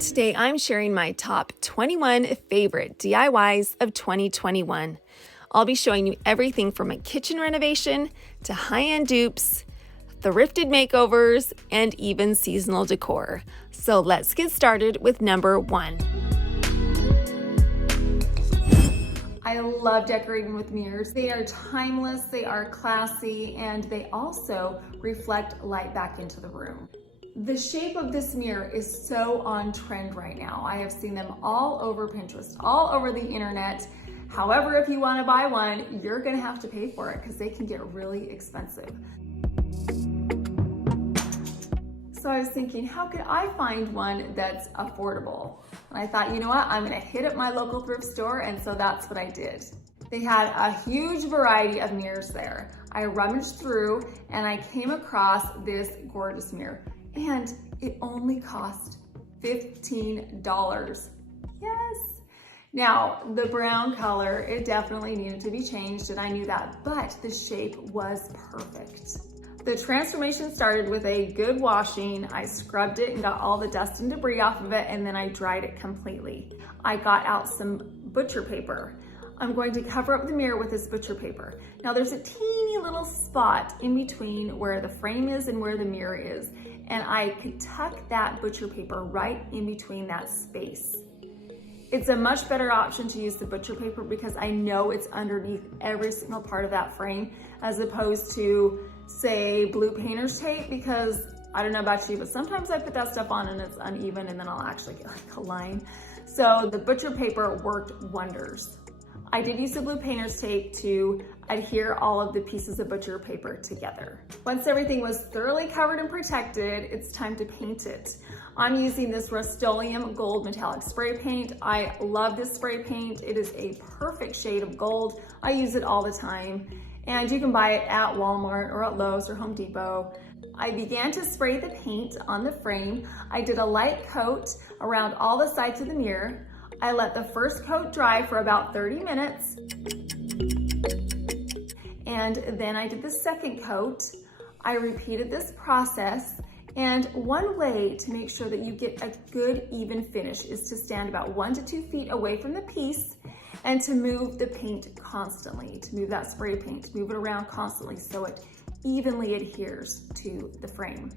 Today I'm sharing my top 21 favorite DIYs of 2021. I'll be showing you everything from a kitchen renovation to high-end dupes, thrifted makeovers, and even seasonal decor. So let's get started with number 1. I love decorating with mirrors. They are timeless, they are classy, and they also reflect light back into the room. The shape of this mirror is so on trend right now. I have seen them all over Pinterest, all over the internet. However, if you want to buy one, you're going to have to pay for it because they can get really expensive. So I was thinking, how could I find one that's affordable? And I thought, you know what, I'm going to hit up my local thrift store, and so that's what I did. They had a huge variety of mirrors there. I rummaged through and I came across this gorgeous mirror. And it only cost $15. Yes. Now, the brown color, it definitely needed to be changed, and I knew that, but the shape was perfect. The transformation started with a good washing. I scrubbed it and got all the dust and debris off of it, and then I dried it completely. I got out some butcher paper. I'm going to cover up the mirror with this butcher paper. Now there's a teeny little spot in between where the frame is and where the mirror is, and I could tuck that butcher paper right in between that space. It's a much better option to use the butcher paper because I know it's underneath every single part of that frame, as opposed to, say, blue painter's tape, because I don't know about you, but sometimes I put that stuff on and it's uneven and then I'll actually get like a line. So the butcher paper worked wonders. I did use the blue painter's tape to adhere all of the pieces of butcher paper together. Once everything was thoroughly covered and protected, it's time to paint it. I'm using this Rust-Oleum Gold Metallic Spray Paint. I love this spray paint. It is a perfect shade of gold. I use it all the time, and you can buy it at Walmart or at Lowe's or Home Depot. I began to spray the paint on the frame. I did a light coat around all the sides of the mirror. I let the first coat dry for about 30 minutes. And then I did the second coat. I repeated this process. And one way to make sure that you get a good even finish is to stand about 1 to 2 feet away from the piece and to move the paint constantly, to move that spray paint, to move it around constantly so it evenly adheres to the frame.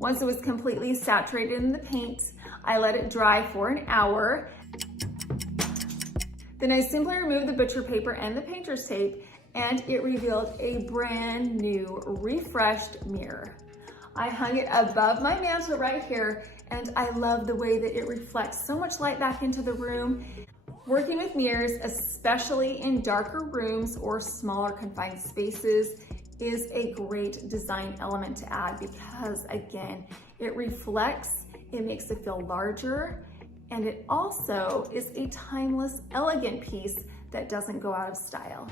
Once it was completely saturated in the paint, I let it dry for an hour. Then I simply removed the butcher paper and the painter's tape, and it revealed a brand new, refreshed mirror. I hung it above my mantle right here, and I love the way that it reflects so much light back into the room. Working with mirrors, especially in darker rooms or smaller confined spaces, is a great design element to add because, again, it reflects, it makes it feel larger, and it also is a timeless, elegant piece that doesn't go out of style.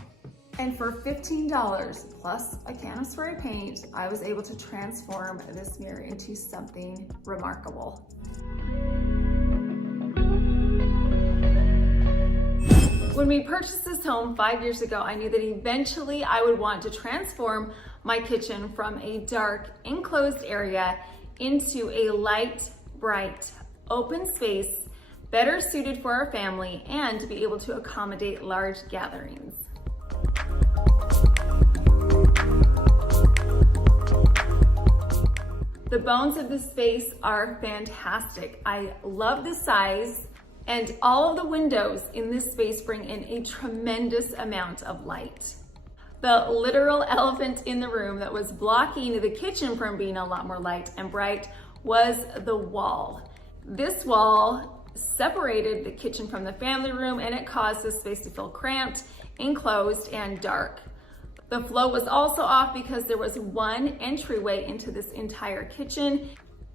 And for $15 plus a can of spray paint, I was able to transform this mirror into something remarkable. When we purchased this home 5 years ago, I knew that eventually I would want to transform my kitchen from a dark, enclosed area into a light, bright, open space, better suited for our family and to be able to accommodate large gatherings. The bones of this space are fantastic. I love the size, and all of the windows in this space bring in a tremendous amount of light. The literal elephant in the room that was blocking the kitchen from being a lot more light and bright was the wall. This wall separated the kitchen from the family room, and it caused this space to feel cramped, enclosed, and dark. The flow was also off because there was one entryway into this entire kitchen,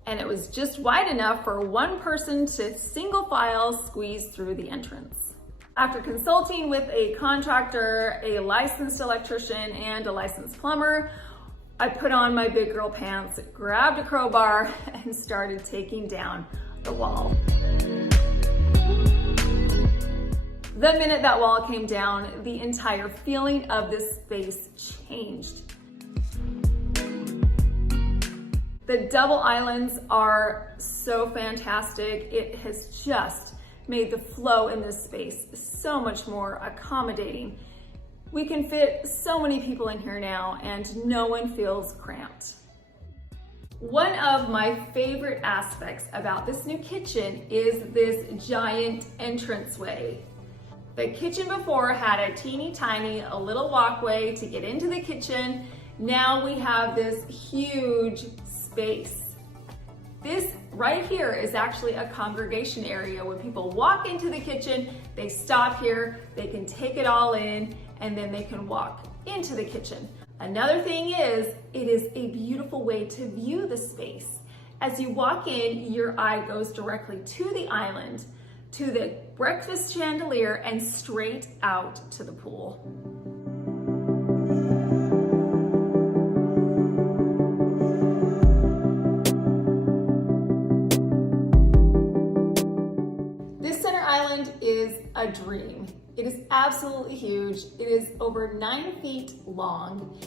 and it was just wide enough for one person to single file squeeze through the entrance. After consulting with a contractor, a licensed electrician, and a licensed plumber, I put on my big girl pants, grabbed a crowbar, and started taking down the wall. The minute that wall came down, the entire feeling of this space changed. The double islands are so fantastic. It has just made the flow in this space so much more accommodating. We can fit so many people in here now and no one feels cramped. One of my favorite aspects about this new kitchen is this giant entranceway. The kitchen before had a teeny tiny little walkway to get into the kitchen. Now we have this huge space. This right here is actually a congregation area. When people walk into the kitchen, they stop here, they can take it all in, and then they can walk into the kitchen. Another thing is, it is a beautiful way to view the space. As you walk in, your eye goes directly to the island, to the breakfast chandelier, and straight out to the pool. This center island is a dream. It is absolutely huge. It is over 9 feet long.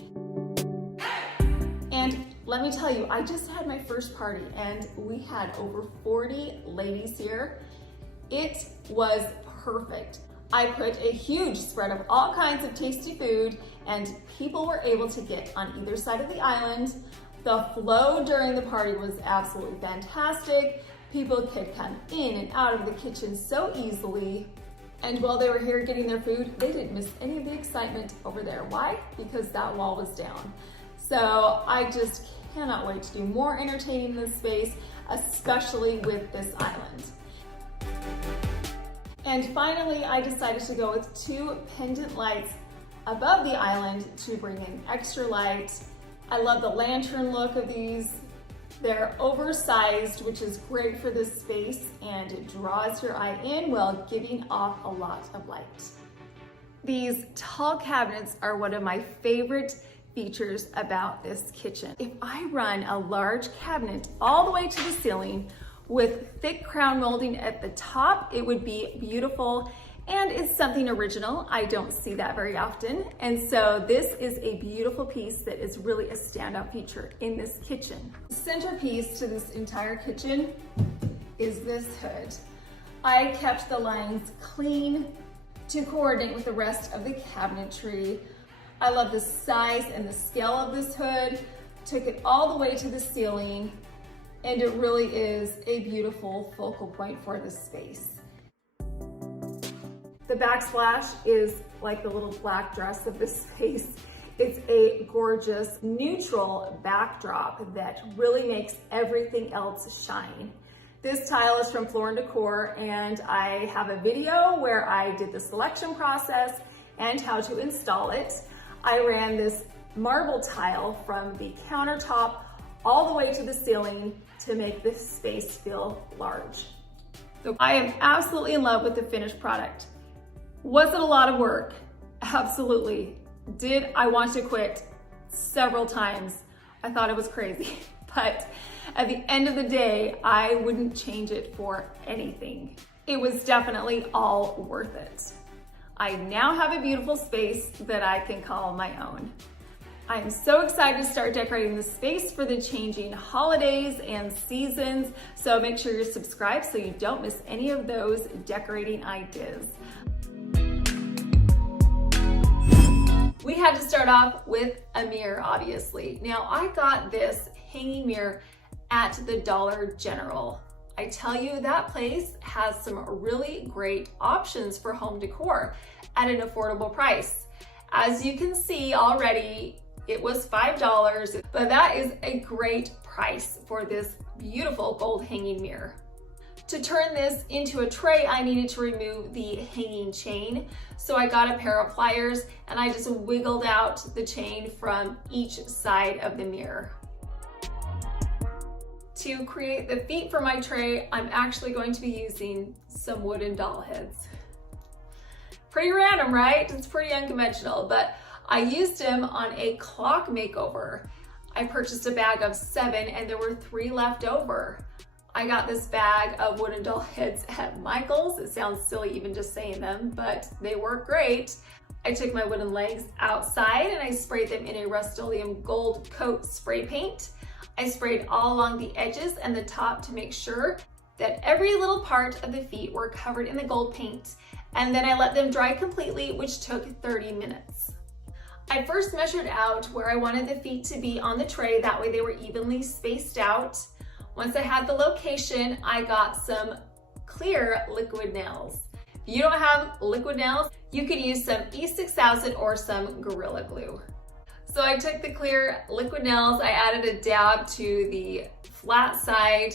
And let me tell you, I just had my first party and we had over 40 ladies here. It was perfect. I put a huge spread of all kinds of tasty food and people were able to get on either side of the island. The flow during the party was absolutely fantastic. People could come in and out of the kitchen so easily. And while they were here getting their food, they didn't miss any of the excitement over there. Why? Because that wall was down. So I just cannot wait to do more entertaining in this space, especially with this island. And finally, I decided to go with 2 pendant lights above the island to bring in extra light. I love the lantern look of these. They're oversized, which is great for this space, and it draws your eye in while giving off a lot of light. These tall cabinets are one of my favorite features about this kitchen. If I run a large cabinet all the way to the ceiling with thick crown molding at the top, it would be beautiful. And it's something original. I don't see that very often. And so this is a beautiful piece that is really a standout feature in this kitchen. The centerpiece to this entire kitchen is this hood. I kept the lines clean to coordinate with the rest of the cabinetry. I love the size and the scale of this hood. Took it all the way to the ceiling, and it really is a beautiful focal point for this space. The backsplash is like the little black dress of this space. It's a gorgeous neutral backdrop that really makes everything else shine. This tile is from Floral Decor, and I have a video where I did the selection process and how to install it. I ran this marble tile from the countertop all the way to the ceiling to make this space feel large. So I am absolutely in love with the finished product. Was it a lot of work? Absolutely. Did I want to quit? Several times. I thought it was crazy, but at the end of the day, I wouldn't change it for anything. It was definitely all worth it. I now have a beautiful space that I can call my own. I am so excited to start decorating the space for the changing holidays and seasons, so make sure you're subscribed so you don't miss any of those decorating ideas. We had to start off with a mirror, obviously. Now, I got this hanging mirror at the Dollar General. I tell you, that place has some really great options for home decor at an affordable price. As you can see already, it was $5, but that is a great price for this beautiful gold hanging mirror. To turn this into a tray, I needed to remove the hanging chain. So I got a pair of pliers and I just wiggled out the chain from each side of the mirror. To create the feet for my tray, I'm actually going to be using some wooden doll heads. Pretty random, right? It's pretty unconventional, but I used them on a clock makeover. I purchased a bag of 7 and there were 3 left over. I got this bag of wooden doll heads at Michael's. It sounds silly even just saying them, but they work great. I took my wooden legs outside and I sprayed them in a Rust-Oleum Gold Coat spray paint. I sprayed all along the edges and the top to make sure that every little part of the feet were covered in the gold paint, and then I let them dry completely, which took 30 minutes. I first measured out where I wanted the feet to be on the tray, that way they were evenly spaced out. Once I had the location, I got some clear liquid nails. If you don't have liquid nails, you could use some E6000 or some Gorilla Glue. So I took the clear liquid nails, I added a dab to the flat side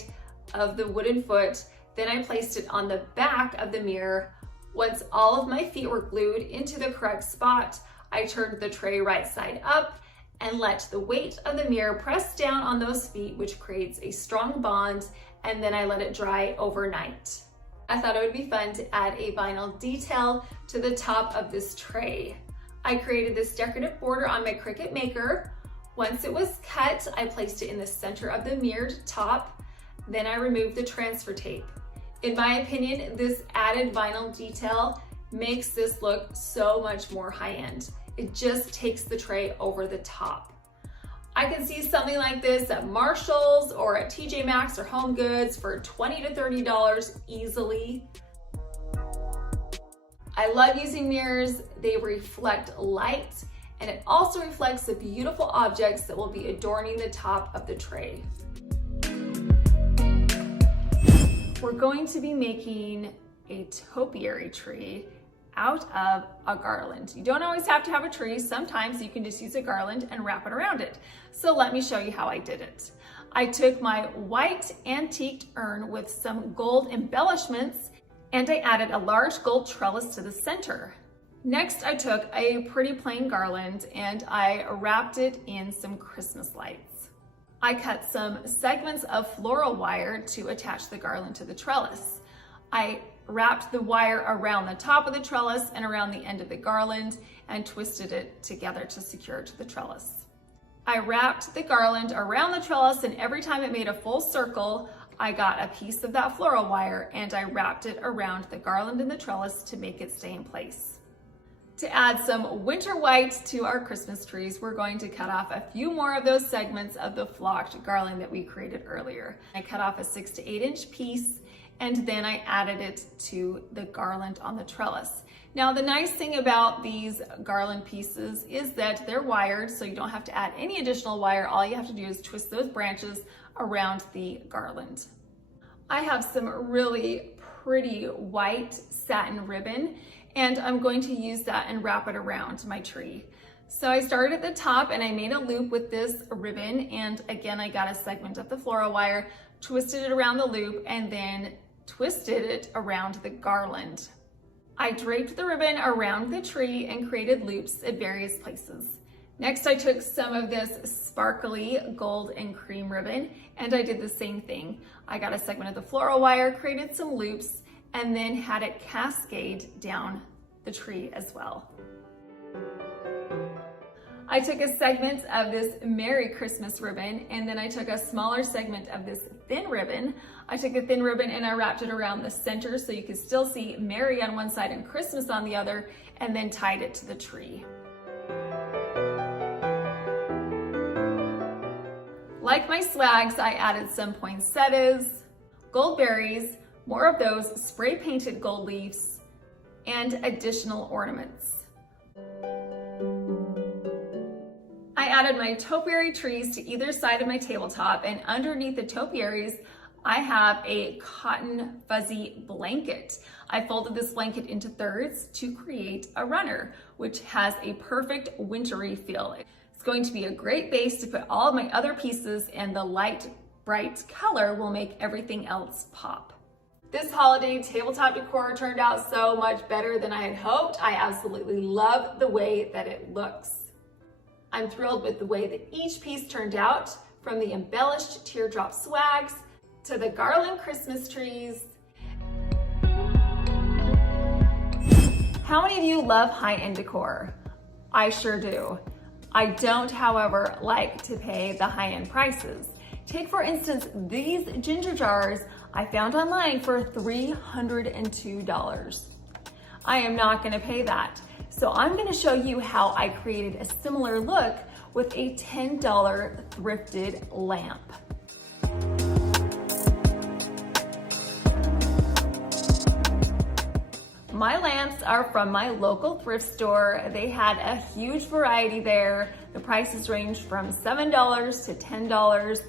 of the wooden foot, then I placed it on the back of the mirror. Once all of my feet were glued into the correct spot, I turned the tray right side up and let the weight of the mirror press down on those feet, which creates a strong bond, and then I let it dry overnight. I thought it would be fun to add a vinyl detail to the top of this tray. I created this decorative border on my Cricut Maker. Once it was cut, I placed it in the center of the mirrored top. Then I removed the transfer tape. In my opinion, this added vinyl detail makes this look so much more high-end. It just takes the tray over the top. I can see something like this at Marshall's or at TJ Maxx or Home Goods for $20 to $30 easily. I love using mirrors. They reflect light, and it also reflects the beautiful objects that will be adorning the top of the tray. We're going to be making a topiary tree out of a garland. You don't always have to have a tree. Sometimes you can just use a garland and wrap it around it. So let me show you how I did it. I took my white antiqued urn with some gold embellishments, and I added a large gold trellis to the center. Next, I took a pretty plain garland and I wrapped it in some Christmas lights. I cut some segments of floral wire to attach the garland to the trellis. I wrapped the wire around the top of the trellis and around the end of the garland and twisted it together to secure it to the trellis. I wrapped the garland around the trellis, and every time it made a full circle, I got a piece of that floral wire and I wrapped it around the garland and the trellis to make it stay in place. To add some winter white to our Christmas trees, we're going to cut off a few more of those segments of the flocked garland that we created earlier. I cut off a 6 to 8 inch piece, and then I added it to the garland on the trellis. Now, the nice thing about these garland pieces is that they're wired, so you don't have to add any additional wire. All you have to do is twist those branches around the garland. I have some really pretty white satin ribbon, and I'm going to use that and wrap it around my tree. So I started at the top and I made a loop with this ribbon, and again, I got a segment of the floral wire, twisted it around the loop, and then twisted it around the garland. I draped the ribbon around the tree and created loops at various places. Next, I took some of this sparkly gold and cream ribbon, and I did the same thing. I got a segment of the floral wire, created some loops, and then had it cascade down the tree as well. I took a segment of this Merry Christmas ribbon, and then I took a smaller segment of this thin ribbon. I took the thin ribbon and I wrapped it around the center so you could still see Merry on one side and Christmas on the other, and then tied it to the tree. Like my swags, I added some poinsettias, gold berries, more of those spray painted gold leaves, and additional ornaments. I added my topiary trees to either side of my tabletop, and underneath the topiaries, I have a cotton fuzzy blanket. I folded this blanket into thirds to create a runner, which has a perfect wintry feel. It's going to be a great base to put all of my other pieces, and the light, bright color will make everything else pop. This holiday tabletop decor turned out so much better than I had hoped. I absolutely love the way that it looks. I'm thrilled with the way that each piece turned out, from the embellished teardrop swags to the garland Christmas trees. How many of you love high-end decor? I sure do. I don't, however, like to pay the high-end prices. Take, for instance, these ginger jars I found online for $302. I am not going to pay that. So I'm going to show you how I created a similar look with a $10 thrifted lamp. My lamps are from my local thrift store. They had a huge variety there. The prices ranged from $7 to $10.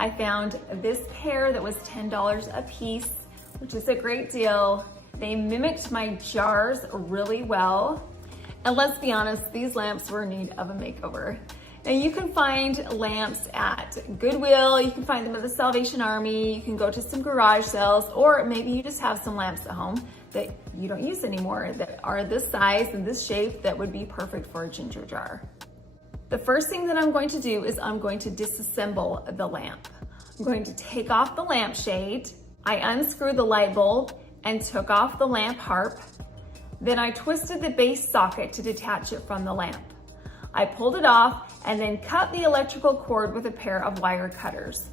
I found this pair that was $10 a piece, which is a great deal. They mimicked my jars really well. And let's be honest, these lamps were in need of a makeover. Now you can find lamps at Goodwill, you can find them at the Salvation Army, you can go to some garage sales, or maybe you just have some lamps at home that you don't use anymore that are this size and this shape that would be perfect for a ginger jar. The first thing that I'm going to do is I'm going to disassemble the lamp. I'm going to take off the lampshade, I unscrewed the light bulb and took off the lamp harp. Then I twisted the base socket to detach it from the lamp. I pulled it off and then cut the electrical cord with a pair of wire cutters.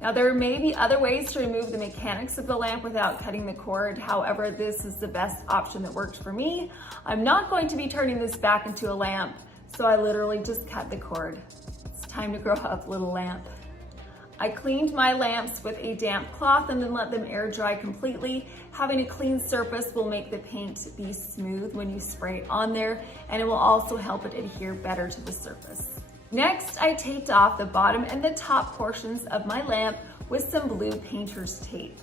Now there may be other ways to remove the mechanics of the lamp without cutting the cord. However, this is the best option that worked for me. I'm not going to be turning this back into a lamp, so I literally just cut the cord. It's time to grow up, little lamp. I cleaned my lamps with a damp cloth and then let them air dry completely. Having a clean surface will make the paint be smooth when you spray it on there, and it will also help it adhere better to the surface. Next, I taped off the bottom and the top portions of my lamp with some blue painter's tape.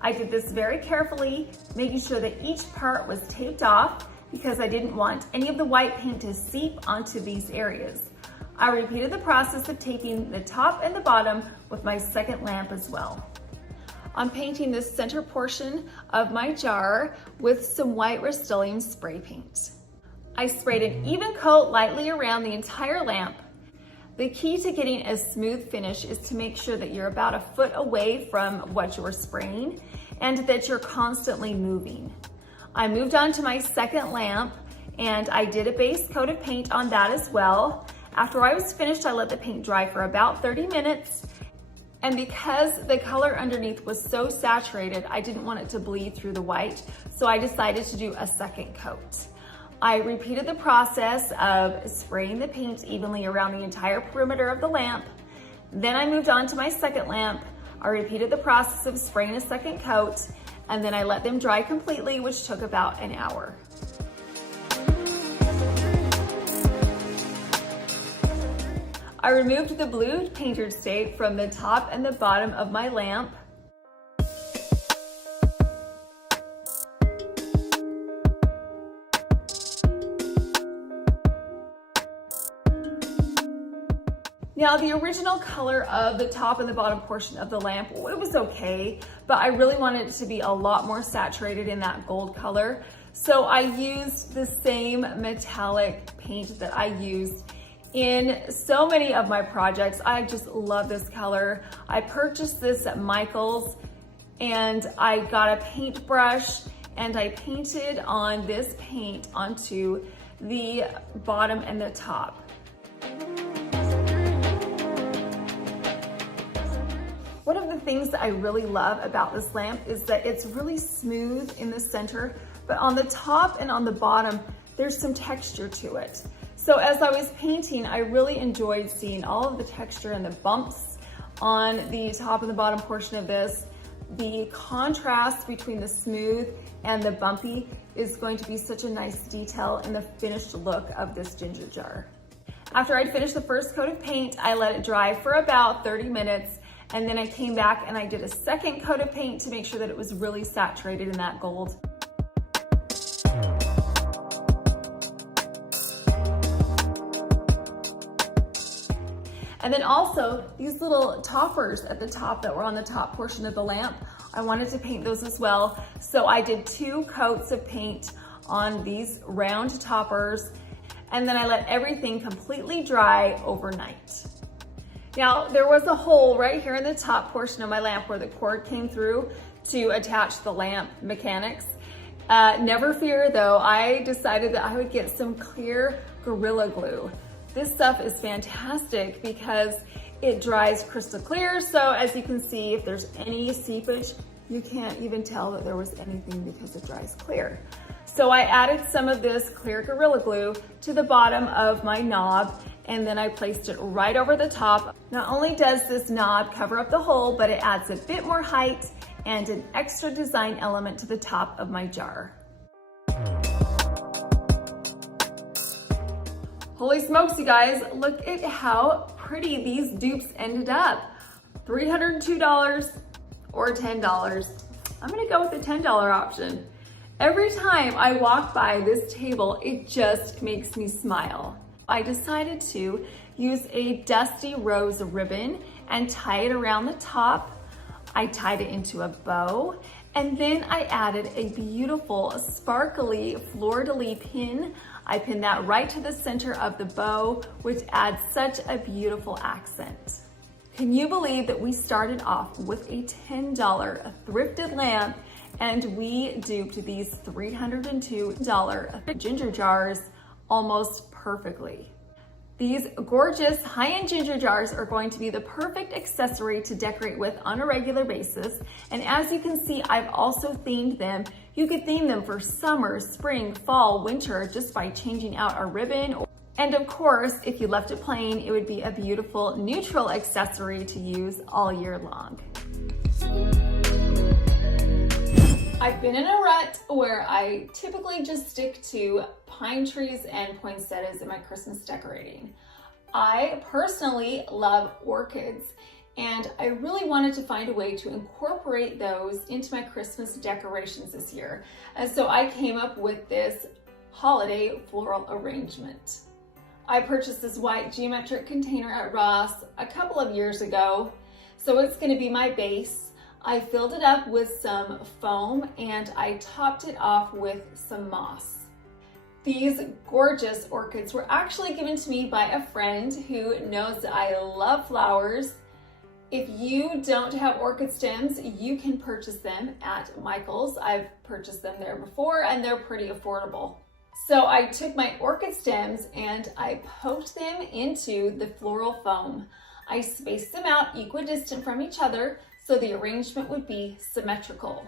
I did this very carefully, making sure that each part was taped off because I didn't want any of the white paint to seep onto these areas. I repeated the process of taping the top and the bottom with my second lamp as well. I'm painting this center portion of my jar with some white Rust-Oleum spray paint. I sprayed an even coat lightly around the entire lamp. The key to getting a smooth finish is to make sure that you're about a foot away from what you're spraying and that you're constantly moving. I moved on to my second lamp and I did a base coat of paint on that as well. After I was finished, I let the paint dry for about 30 minutes. And because the color underneath was so saturated, I didn't want it to bleed through the white, so I decided to do a second coat. I repeated the process of spraying the paint evenly around the entire perimeter of the lamp. Then I moved on to my second lamp. I repeated the process of spraying a second coat, and then I let them dry completely, which took about an hour. I removed the blue painter's tape from the top and the bottom of my lamp. Now the original color of the top and the bottom portion of the lamp, it was okay, but I really wanted it to be a lot more saturated in that gold color. So I used the same metallic paint that I used in so many of my projects. I just love this color. I purchased this at Michael's and I got a paintbrush and I painted on this paint onto the bottom and the top. One of the things that I really love about this lamp is that it's really smooth in the center, but on the top and on the bottom, there's some texture to it. So as I was painting, I really enjoyed seeing all of the texture and the bumps on the top and the bottom portion of this. The contrast between the smooth and the bumpy is going to be such a nice detail in the finished look of this ginger jar. After I'd finished the first coat of paint, I let it dry for about 30 minutes, and then I came back and I did a second coat of paint to make sure that it was really saturated in that gold. And then also these little toppers at the top that were on the top portion of the lamp, I wanted to paint those as well. So I did 2 coats of paint on these round toppers, and then I let everything completely dry overnight. Now there was a hole right here in the top portion of my lamp where the cord came through to attach the lamp mechanics. Never fear though, I decided that I would get some clear Gorilla Glue. This stuff is fantastic because it dries crystal clear. So as you can see, if there's any seepage, you can't even tell that there was anything because it dries clear. So I added some of this clear Gorilla Glue to the bottom of my knob, and then I placed it right over the top. Not only does this knob cover up the hole, but it adds a bit more height and an extra design element to the top of my jar. Holy smokes, you guys, look at how pretty these dupes ended up. $302 or $10. I'm gonna go with the $10 option. Every time I walk by this table, it just makes me smile. I decided to use a dusty rose ribbon and tie it around the top. I tied it into a bow, and then I added a beautiful sparkly fleur-de-lis pin. I pinned that right to the center of the bow, which adds such a beautiful accent. Can you believe that we started off with a $10 thrifted lamp and we duped these $302 ginger jars almost perfectly? These gorgeous high-end ginger jars are going to be the perfect accessory to decorate with on a regular basis. And as you can see, I've also themed them. You could theme them for summer, spring, fall, winter, just by changing out a ribbon. And of course, if you left it plain, it would be a beautiful neutral accessory to use all year long. I've been in a rut where I typically just stick to pine trees and poinsettias in my Christmas decorating. I personally love orchids, and I really wanted to find a way to incorporate those into my Christmas decorations this year. And so I came up with this holiday floral arrangement. I purchased this white geometric container at Ross a couple of years ago, so it's going to be my base. I filled it up with some foam and I topped it off with some moss. These gorgeous orchids were actually given to me by a friend who knows that I love flowers. If you don't have orchid stems, you can purchase them at Michael's. I've purchased them there before and they're pretty affordable. So I took my orchid stems and I poked them into the floral foam. I spaced them out equidistant from each other so the arrangement would be symmetrical.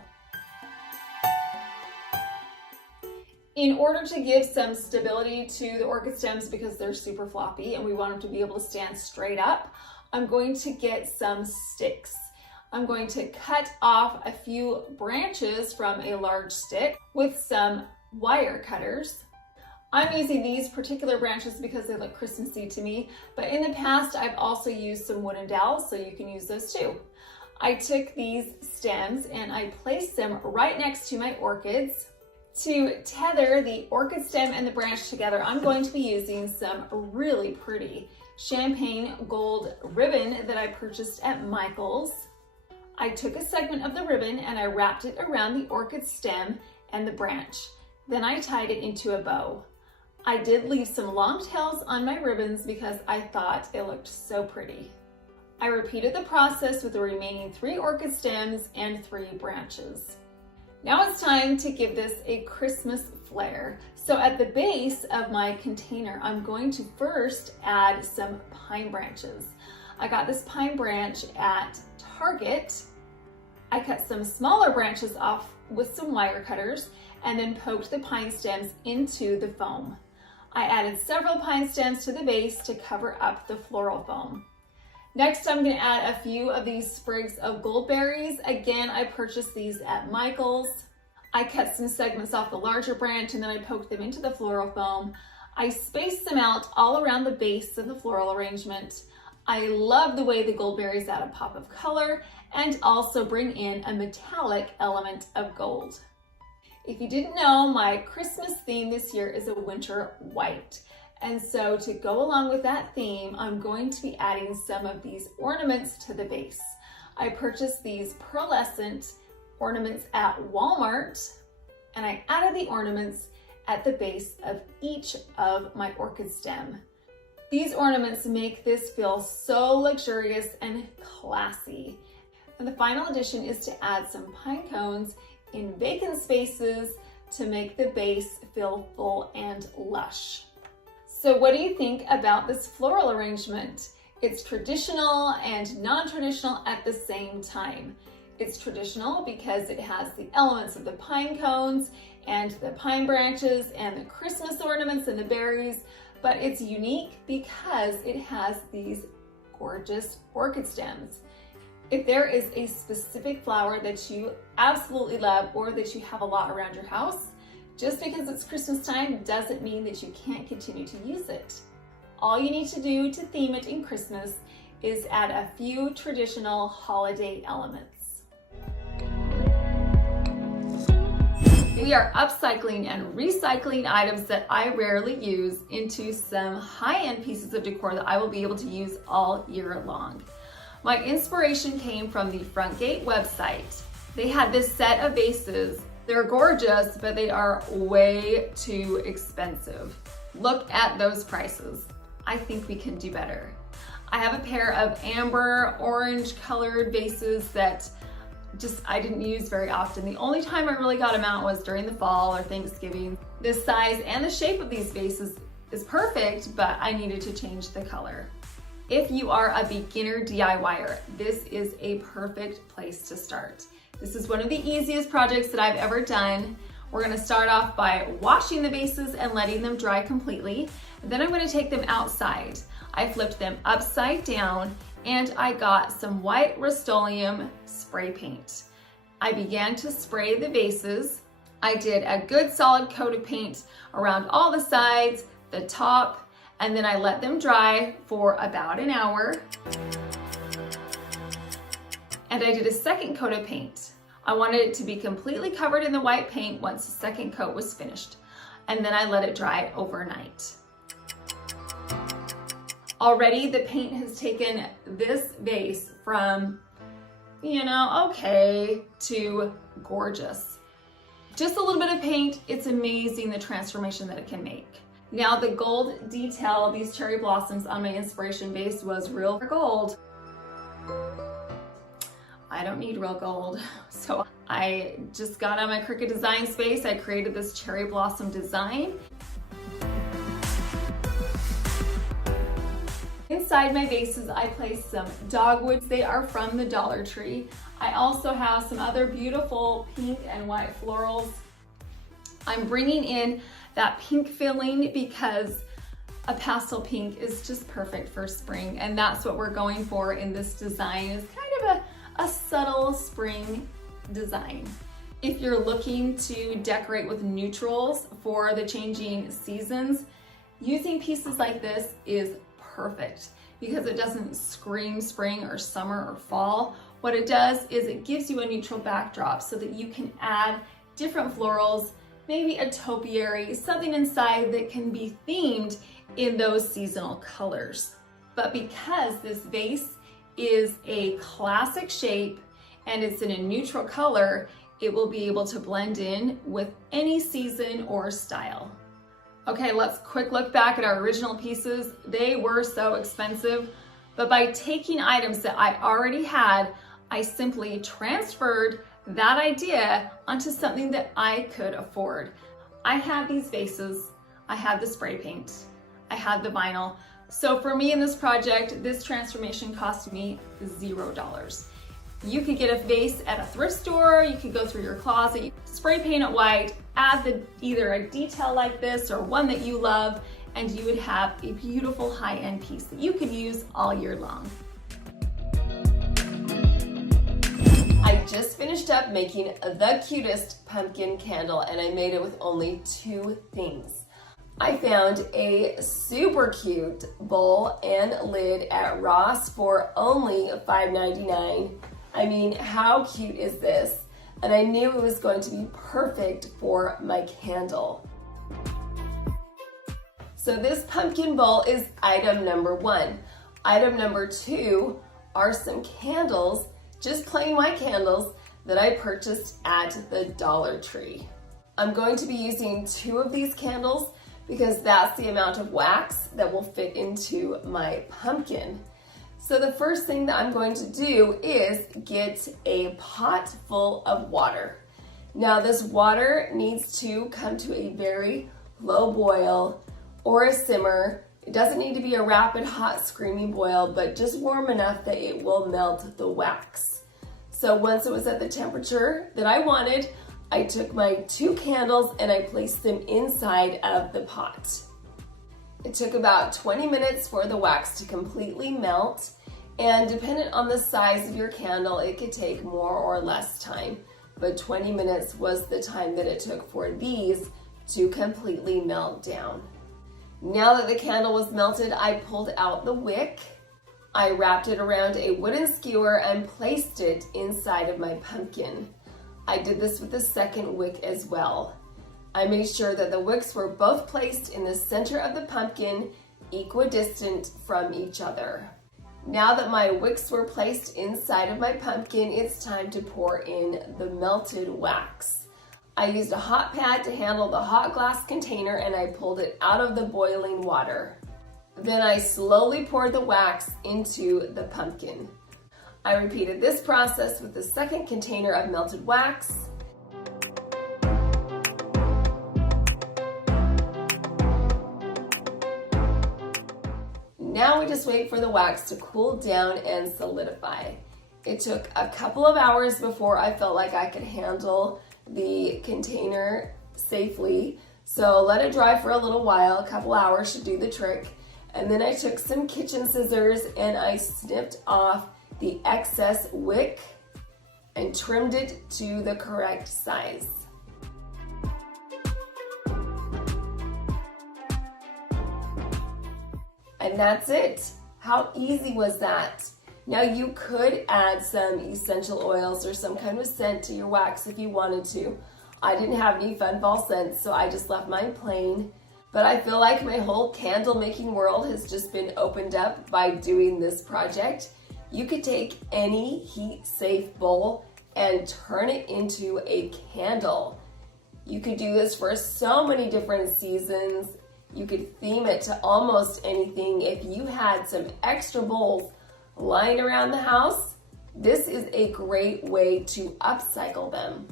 In order to give some stability to the orchid stems, because they're super floppy and we want them to be able to stand straight up, I'm going to get some sticks. I'm going to cut off a few branches from a large stick with some wire cutters. I'm using these particular branches because they look Christmassy to me, but in the past I've also used some wooden dowels, so you can use those too. I took these stems and I placed them right next to my orchids. To tether the orchid stem and the branch together, I'm going to be using some really pretty champagne gold ribbon that I purchased at Michael's. I took a segment of the ribbon and I wrapped it around the orchid stem and the branch. Then I tied it into a bow. I did leave some long tails on my ribbons because I thought it looked so pretty. I repeated the process with the remaining 3 orchid stems and 3 branches. Now it's time to give this a Christmas flair. So at the base of my container, I'm going to first add some pine branches. I got this pine branch at Target. I cut some smaller branches off with some wire cutters and then poked the pine stems into the foam. I added several pine stems to the base to cover up the floral foam. Next, I'm going to add a few of these sprigs of goldberries. Again, I purchased these at Michael's. I cut some segments off the larger branch and then I poked them into the floral foam. I spaced them out all around the base of the floral arrangement. I love the way the goldberries add a pop of color and also bring in a metallic element of gold. If you didn't know, my Christmas theme this year is a winter white. And so to go along with that theme, I'm going to be adding some of these ornaments to the base. I purchased these pearlescent ornaments at Walmart, and I added the ornaments at the base of each of my orchid stem. These ornaments make this feel so luxurious and classy. And the final addition is to add some pine cones in vacant spaces to make the base feel full and lush. So what do you think about this floral arrangement? It's traditional and non-traditional at the same time. It's traditional because it has the elements of the pine cones and the pine branches and the Christmas ornaments and the berries, but it's unique because it has these gorgeous orchid stems. If there is a specific flower that you absolutely love or that you have a lot around your house, just because it's Christmas time doesn't mean that you can't continue to use it. All you need to do to theme it in Christmas is add a few traditional holiday elements. We are upcycling and recycling items that I rarely use into some high-end pieces of decor that I will be able to use all year long. My inspiration came from the Front Gate website. They had this set of vases. They're gorgeous, but they are way too expensive. Look at those prices. I think we can do better. I have a pair of amber orange colored vases that I didn't use very often. The only time I really got them out was during the fall or Thanksgiving. The size and the shape of these vases is perfect, but I needed to change the color. If you are a beginner DIYer, this is a perfect place to start. This is one of the easiest projects that I've ever done. We're gonna start off by washing the vases and letting them dry completely. Then I'm gonna take them outside. I flipped them upside down and I got some white Rust-Oleum spray paint. I began to spray the vases. I did a good solid coat of paint around all the sides, the top, and then I let them dry for about an hour. And I did a second coat of paint. I wanted it to be completely covered in the white paint once the second coat was finished. And then I let it dry overnight. Already the paint has taken this vase from, okay, to gorgeous. Just a little bit of paint, it's amazing the transformation that it can make. Now the gold detail, these cherry blossoms on my inspiration vase was real gold. I don't need real gold. So I just got on my Cricut design space, I created this cherry blossom design. Inside my vases, I placed some dogwoods. They are from the Dollar Tree. I also have some other beautiful pink and white florals. I'm bringing in that pink filling because a pastel pink is just perfect for spring, and that's what we're going for in this design, is kind of a subtle spring design. If you're looking to decorate with neutrals for the changing seasons, using pieces like this is perfect because it doesn't scream spring or summer or fall. What it does is it gives you a neutral backdrop so that you can add different florals, maybe a topiary, something inside that can be themed in those seasonal colors. But because this vase is a classic shape and it's in a neutral color, it will be able to blend in with any season or style. Okay, let's quick look back at our original pieces. They were so expensive, but by taking items that I already had, I simply transferred that idea onto something that I could afford. I had these vases, I had the spray paint, I had the vinyl. So for me in this project, this transformation cost me $0. You could get a vase at a thrift store, you could go through your closet, spray paint it white, add either a detail like this or one that you love, and you would have a beautiful high-end piece that you could use all year long. I just finished up making the cutest pumpkin candle, and I made it with only 2 things. I found a super cute bowl and lid at Ross for only $5.99. I mean, how cute is this? And I knew it was going to be perfect for my candle. So this pumpkin bowl is item number 1. Item number 2 are some candles, just plain white candles, that I purchased at the Dollar Tree. I'm going to be using 2 of these candles because that's the amount of wax that will fit into my pumpkin. So the first thing that I'm going to do is get a pot full of water. Now this water needs to come to a very low boil or a simmer. It doesn't need to be a rapid, hot, screaming boil, but just warm enough that it will melt the wax. So once it was at the temperature that I wanted, I took my 2 candles and I placed them inside of the pot. It took about 20 minutes for the wax to completely melt, and dependent on the size of your candle, it could take more or less time. But 20 minutes was the time that it took for these to completely melt down. Now that the candle was melted, I pulled out the wick. I wrapped it around a wooden skewer and placed it inside of my pumpkin. I did this with the second wick as well. I made sure that the wicks were both placed in the center of the pumpkin, equidistant from each other. Now that my wicks were placed inside of my pumpkin, it's time to pour in the melted wax. I used a hot pad to handle the hot glass container and I pulled it out of the boiling water. Then I slowly poured the wax into the pumpkin. I repeated this process with the second container of melted wax. Now we just wait for the wax to cool down and solidify. It took a couple of hours before I felt like I could handle the container safely. So let it dry for a little while, a couple hours should do the trick. And then I took some kitchen scissors and I snipped off the excess wick and trimmed it to the correct size. And that's it. How easy was that? Now you could add some essential oils or some kind of scent to your wax if you wanted to. I didn't have any fun fall scents, so I just left mine plain. But I feel like my whole candle making world has just been opened up by doing this project. You could take any heat safe bowl and turn it into a candle. You could do this for so many different seasons. You could theme it to almost anything. If you had some extra bowls lying around the house, this is a great way to upcycle them.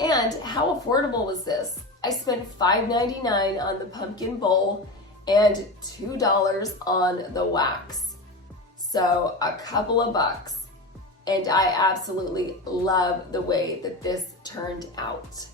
And how affordable was this? I spent $5.99 on the pumpkin bowl and $2 on the wax. So a couple of bucks. And I absolutely love the way that this turned out.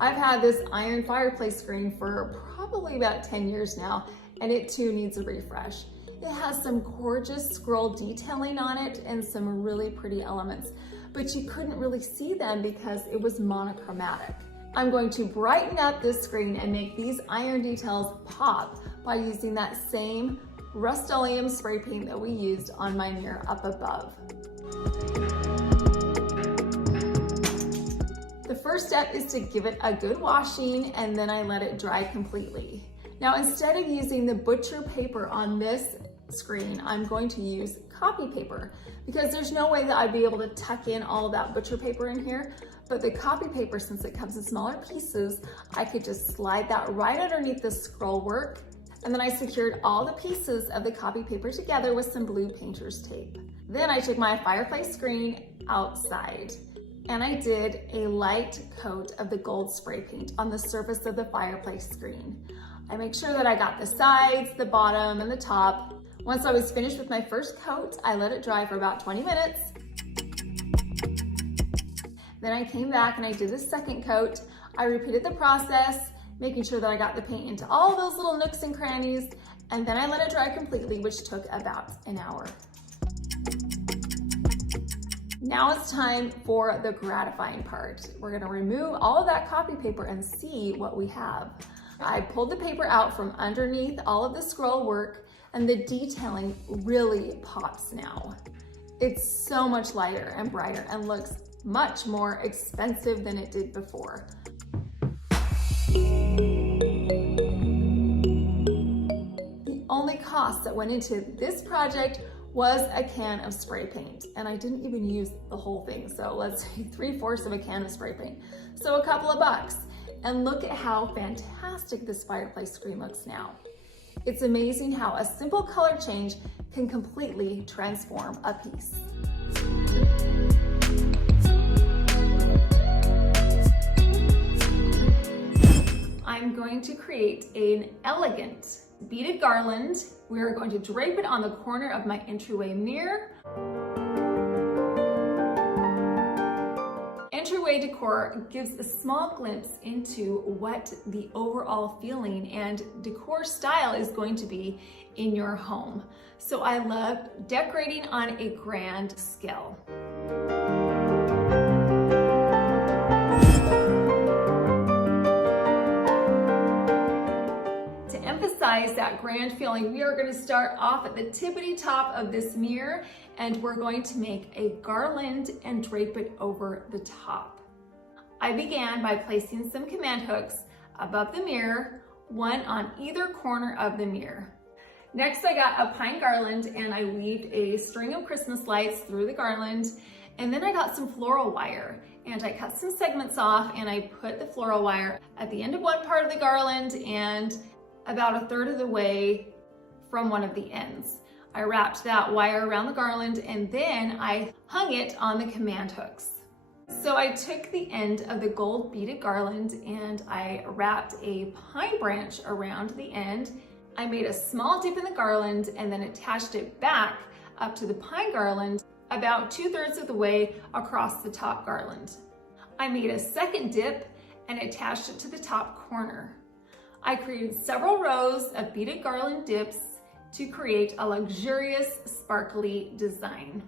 I've had this iron fireplace screen for probably about 10 years now, and it too needs a refresh. It has some gorgeous scroll detailing on it and some really pretty elements, but you couldn't really see them because it was monochromatic. I'm going to brighten up this screen and make these iron details pop by using that same Rust-Oleum spray paint that we used on my mirror up above. The first step is to give it a good washing, and then I let it dry completely. Now, instead of using the butcher paper on this screen, I'm going to use copy paper because there's no way that I'd be able to tuck in all of that butcher paper in here. But the copy paper, since it comes in smaller pieces, I could just slide that right underneath the scroll work. And then I secured all the pieces of the copy paper together with some blue painter's tape. Then I took my fireplace screen outside and I did a light coat of the gold spray paint on the surface of the fireplace screen. I make sure that I got the sides, the bottom, and the top. Once I was finished with my first coat, I let it dry for about 20 minutes. Then I came back and I did the second coat. I repeated the process, making sure that I got the paint into all those little nooks and crannies, and then I let it dry completely, which took about an hour. Now it's time for the gratifying part. We're gonna remove all of that copy paper and see what we have. I pulled the paper out from underneath all of the scroll work, and the detailing really pops now. It's so much lighter and brighter and looks much more expensive than it did before. The only cost that went into this project was a can of spray paint, and I didn't even use the whole thing, so let's say 3/4 of a can of spray paint. So a couple of bucks. And look at how fantastic this fireplace screen looks now. It's amazing how a simple color change can completely transform a piece. I'm going to create an elegant beaded garland. We're going to drape it on the corner of my entryway mirror. Entryway decor gives a small glimpse into what the overall feeling and decor style is going to be in your home. So I love decorating on a grand scale. To emphasize that grand feeling, we are going to start off at the tippity top of this mirror, and we're going to make a garland and drape it over the top. I began by placing some command hooks above the mirror, one on either corner of the mirror. Next, I got a pine garland and I weaved a string of Christmas lights through the garland. And then I got some floral wire and I cut some segments off and I put the floral wire at the end of one part of the garland and about a third of the way from one of the ends. I wrapped that wire around the garland and then I hung it on the command hooks. So I took the end of the gold beaded garland and I wrapped a pine branch around the end. I made a small dip in the garland and then attached it back up to the pine garland about 2/3 of the way across the top garland. I made a second dip and attached it to the top corner. I created several rows of beaded garland dips to create a luxurious, sparkly design.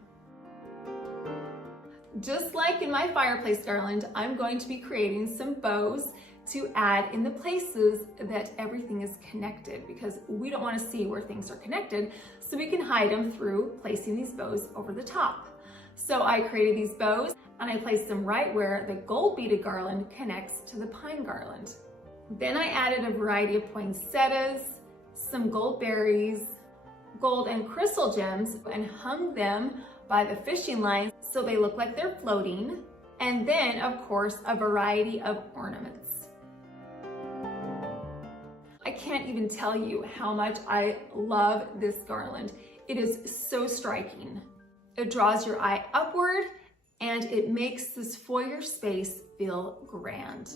Just like in my fireplace garland, I'm going to be creating some bows to add in the places that everything is connected, because we don't want to see where things are connected, so we can hide them through placing these bows over the top. So I created these bows and I placed them right where the gold beaded garland connects to the pine garland. Then I added a variety of poinsettias, some gold berries, gold and crystal gems, and hung them by the fishing lines so they look like they're floating. And then, of course, a variety of ornaments. I can't even tell you how much I love this garland. It is so striking. It draws your eye upward and it makes this foyer space feel grand.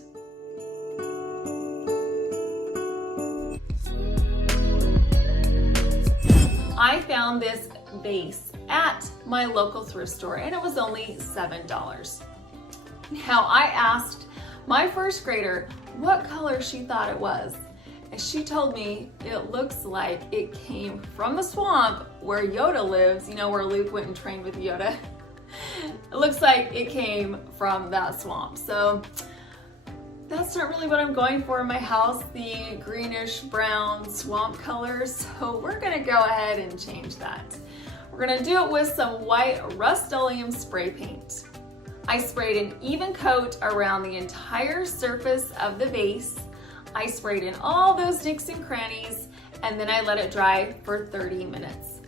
I found this vase at my local thrift store and it was only $7. Now I asked my first grader what color she thought it was. And she told me it looks like it came from the swamp where Yoda lives, you know, where Luke went and trained with Yoda. It looks like it came from that swamp. So that's not really what I'm going for in my house, the greenish brown swamp color. So we're gonna go ahead and change that. We're gonna do it with some white Rust-Oleum spray paint. I sprayed an even coat around the entire surface of the vase. I sprayed in all those nooks and crannies, and then I let it dry for 30 minutes.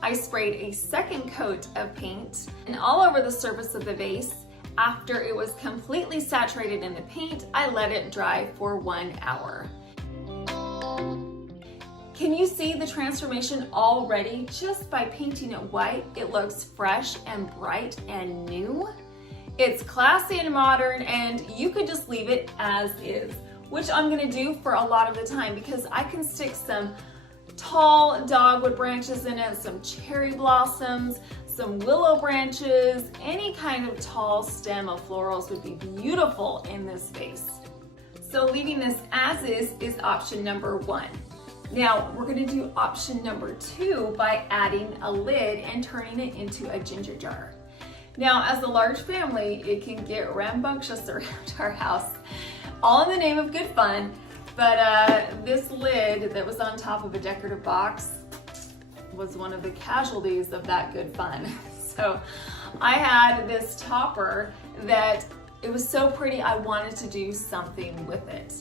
I sprayed a second coat of paint and all over the surface of the vase. After it was completely saturated in the paint, I let it dry for 1 hour. Can you see the transformation already? Just by painting it white, it looks fresh and bright and new. It's classy and modern, and you could just leave it as is, which I'm gonna do for a lot of the time because I can stick some tall dogwood branches in it, some cherry blossoms, some willow branches, any kind of tall stem of florals would be beautiful in this vase. So leaving this as is option number 1. Now we're gonna do option number 2 by adding a lid and turning it into a ginger jar. Now, as a large family, it can get rambunctious around our house, all in the name of good fun, but this lid that was on top of a decorative box was one of the casualties of that good fun. So I had this topper that it was so pretty, I wanted to do something with it.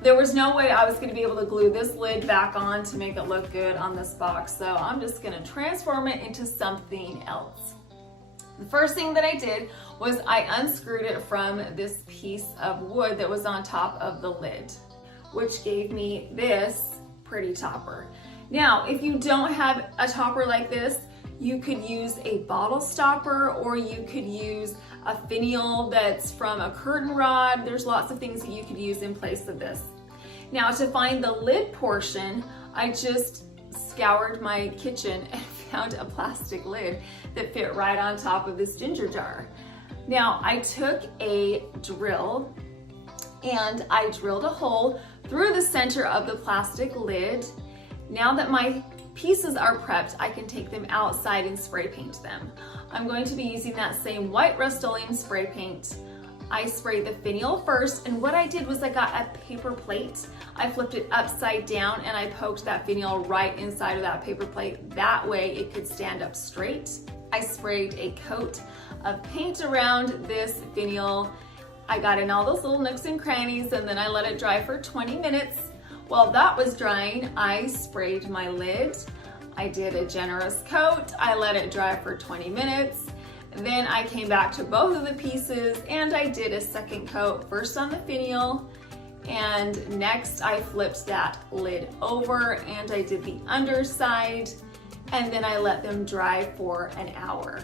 There was no way I was going to be able to glue this lid back on to make it look good on this box, so I'm just going to transform it into something else. The first thing that I did was I unscrewed it from this piece of wood that was on top of the lid, which gave me this pretty topper. Now, if you don't have a topper like this, you could use a bottle stopper or you could use a finial that's from a curtain rod. There's lots of things that you could use in place of this. Now, to find the lid portion, I just scoured my kitchen and found a plastic lid that fit right on top of this ginger jar. Now I took a drill and I drilled a hole through the center of the plastic lid. Now that my pieces are prepped, I can take them outside and spray paint them. I'm going to be using that same white Rust-Oleum spray paint. I sprayed the finial first, and what I did was I got a paper plate. I flipped it upside down and I poked that finial right inside of that paper plate. That way it could stand up straight. I sprayed a coat of paint around this finial. I got in all those little nooks and crannies, and then I let it dry for 20 minutes. While that was drying, I sprayed my lid. I did a generous coat. I let it dry for 20 minutes. Then I came back to both of the pieces and I did a second coat, first on the finial, and next I flipped that lid over and I did the underside, and then I let them dry for an hour.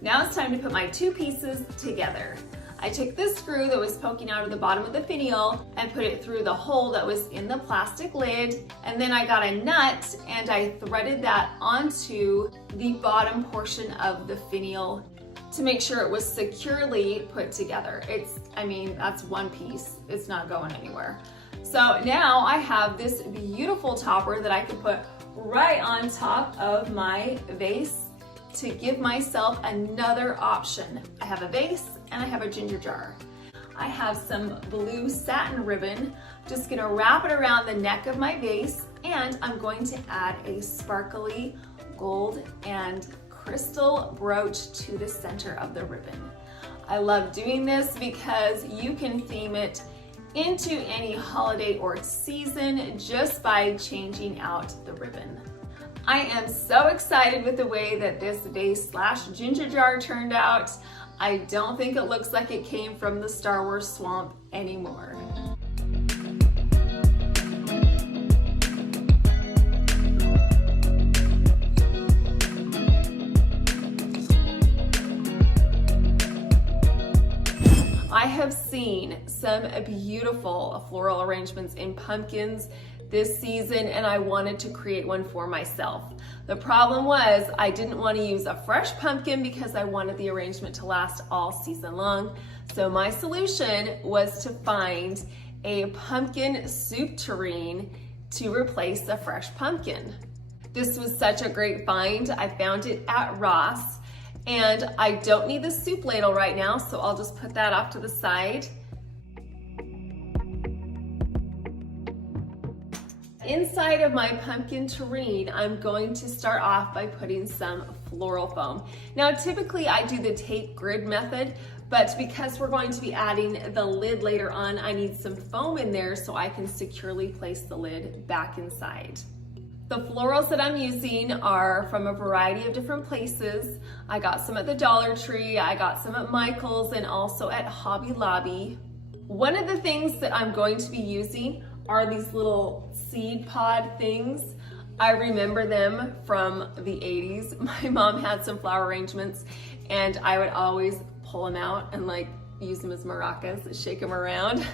Now it's time to put my two pieces together. I took this screw that was poking out of the bottom of the finial and put it through the hole that was in the plastic lid, and then I got a nut and I threaded that onto the bottom portion of the finial to make sure it was securely put together. That's one piece. It's not going anywhere. So now I have this beautiful topper that I can put right on top of my vase to give myself another option. I have a vase and I have a ginger jar. I have some blue satin ribbon. Just gonna wrap it around the neck of my vase, and I'm going to add a sparkly gold and crystal brooch to the center of the ribbon. I love doing this because you can theme it into any holiday or season just by changing out the ribbon. I am so excited with the way that this vase / ginger jar turned out. I don't think it looks like it came from the Star Wars swamp anymore. I have seen some beautiful floral arrangements in pumpkins this season, and I wanted to create one for myself. The problem was I didn't want to use a fresh pumpkin because I wanted the arrangement to last all season long. So my solution was to find a pumpkin soup tureen to replace a fresh pumpkin. This was such a great find. I found it at Ross, and I don't need the soup ladle right now, so I'll just put that off to the side. Inside of my pumpkin tureen, I'm going to start off by putting some floral foam. Now, typically I do the tape grid method, but because we're going to be adding the lid later on, I need some foam in there so I can securely place the lid back inside. The florals that I'm using are from a variety of different places. I got some at the Dollar Tree, I got some at Michael's, and also at Hobby Lobby. One of the things that I'm going to be using are these little seed pod things. I remember them from the 80s. My mom had some flower arrangements and I would always pull them out and use them as maracas, shake them around.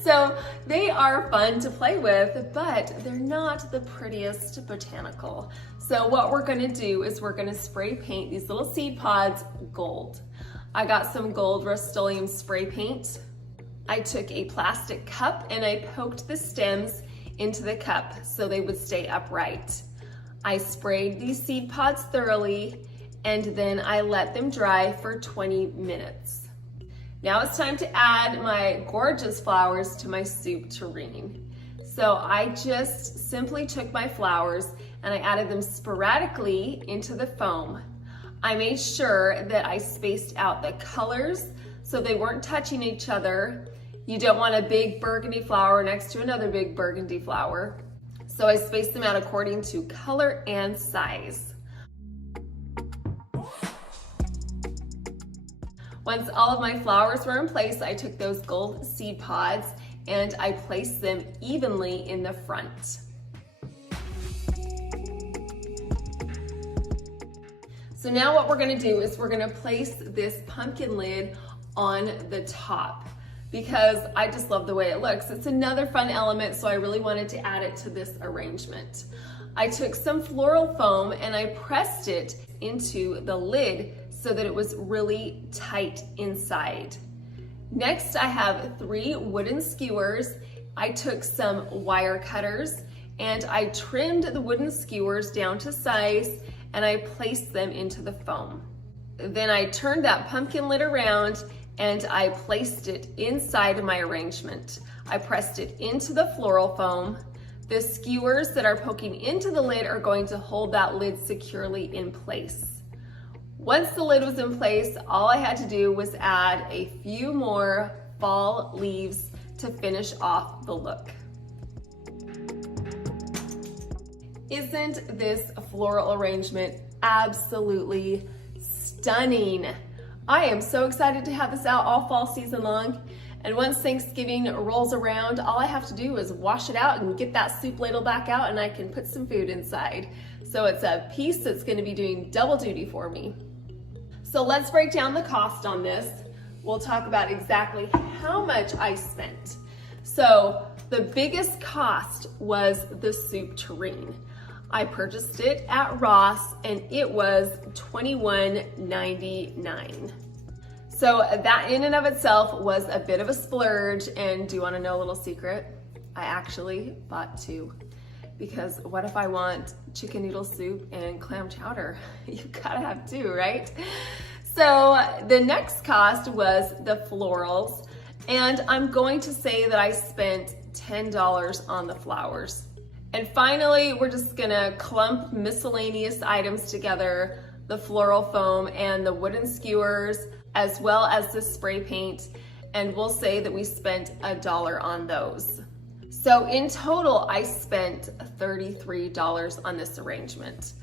So they are fun to play with, but they're not the prettiest botanical. So what we're gonna do is we're gonna spray paint these little seed pods gold. I got some gold Rust-Oleum spray paint. I took a plastic cup and I poked the stems into the cup so they would stay upright. I sprayed these seed pods thoroughly and then I let them dry for 20 minutes. Now it's time to add my gorgeous flowers to my soup tureen. So I just simply took my flowers and I added them sporadically into the foam. I made sure that I spaced out the colors so they weren't touching each other. You don't want a big burgundy flower next to another big burgundy flower. So I spaced them out according to color and size. Once all of my flowers were in place, I took those gold seed pods and I placed them evenly in the front. So now what we're gonna do is we're gonna place this pumpkin lid on the top because I just love the way it looks. It's another fun element, so I really wanted to add it to this arrangement. I took some floral foam and I pressed it into the lid so that it was really tight inside. Next, I have 3 wooden skewers. I took some wire cutters and I trimmed the wooden skewers down to size and I placed them into the foam. Then I turned that pumpkin lid around and I placed it inside my arrangement. I pressed it into the floral foam. The skewers that are poking into the lid are going to hold that lid securely in place. Once the lid was in place, all I had to do was add a few more fall leaves to finish off the look. Isn't this floral arrangement absolutely stunning? I am so excited to have this out all fall season long. And once Thanksgiving rolls around, all I have to do is wash it out and get that soup ladle back out and I can put some food inside. So it's a piece that's going to be doing double duty for me. So let's break down the cost on this. We'll talk about exactly how much I spent. So the biggest cost was the soup tureen. I purchased it at Ross and it was $21.99. So that in and of itself was a bit of a splurge. And do you want to know a little secret? I actually bought 2 because what if I want chicken noodle soup and clam chowder? You gotta have 2, right? So the next cost was the florals, and I'm going to say that I spent $10 on the flowers. And finally, we're just gonna clump miscellaneous items together, the floral foam and the wooden skewers, as well as the spray paint, and we'll say that we spent $1 on those. So in total, I spent $33 on this arrangement.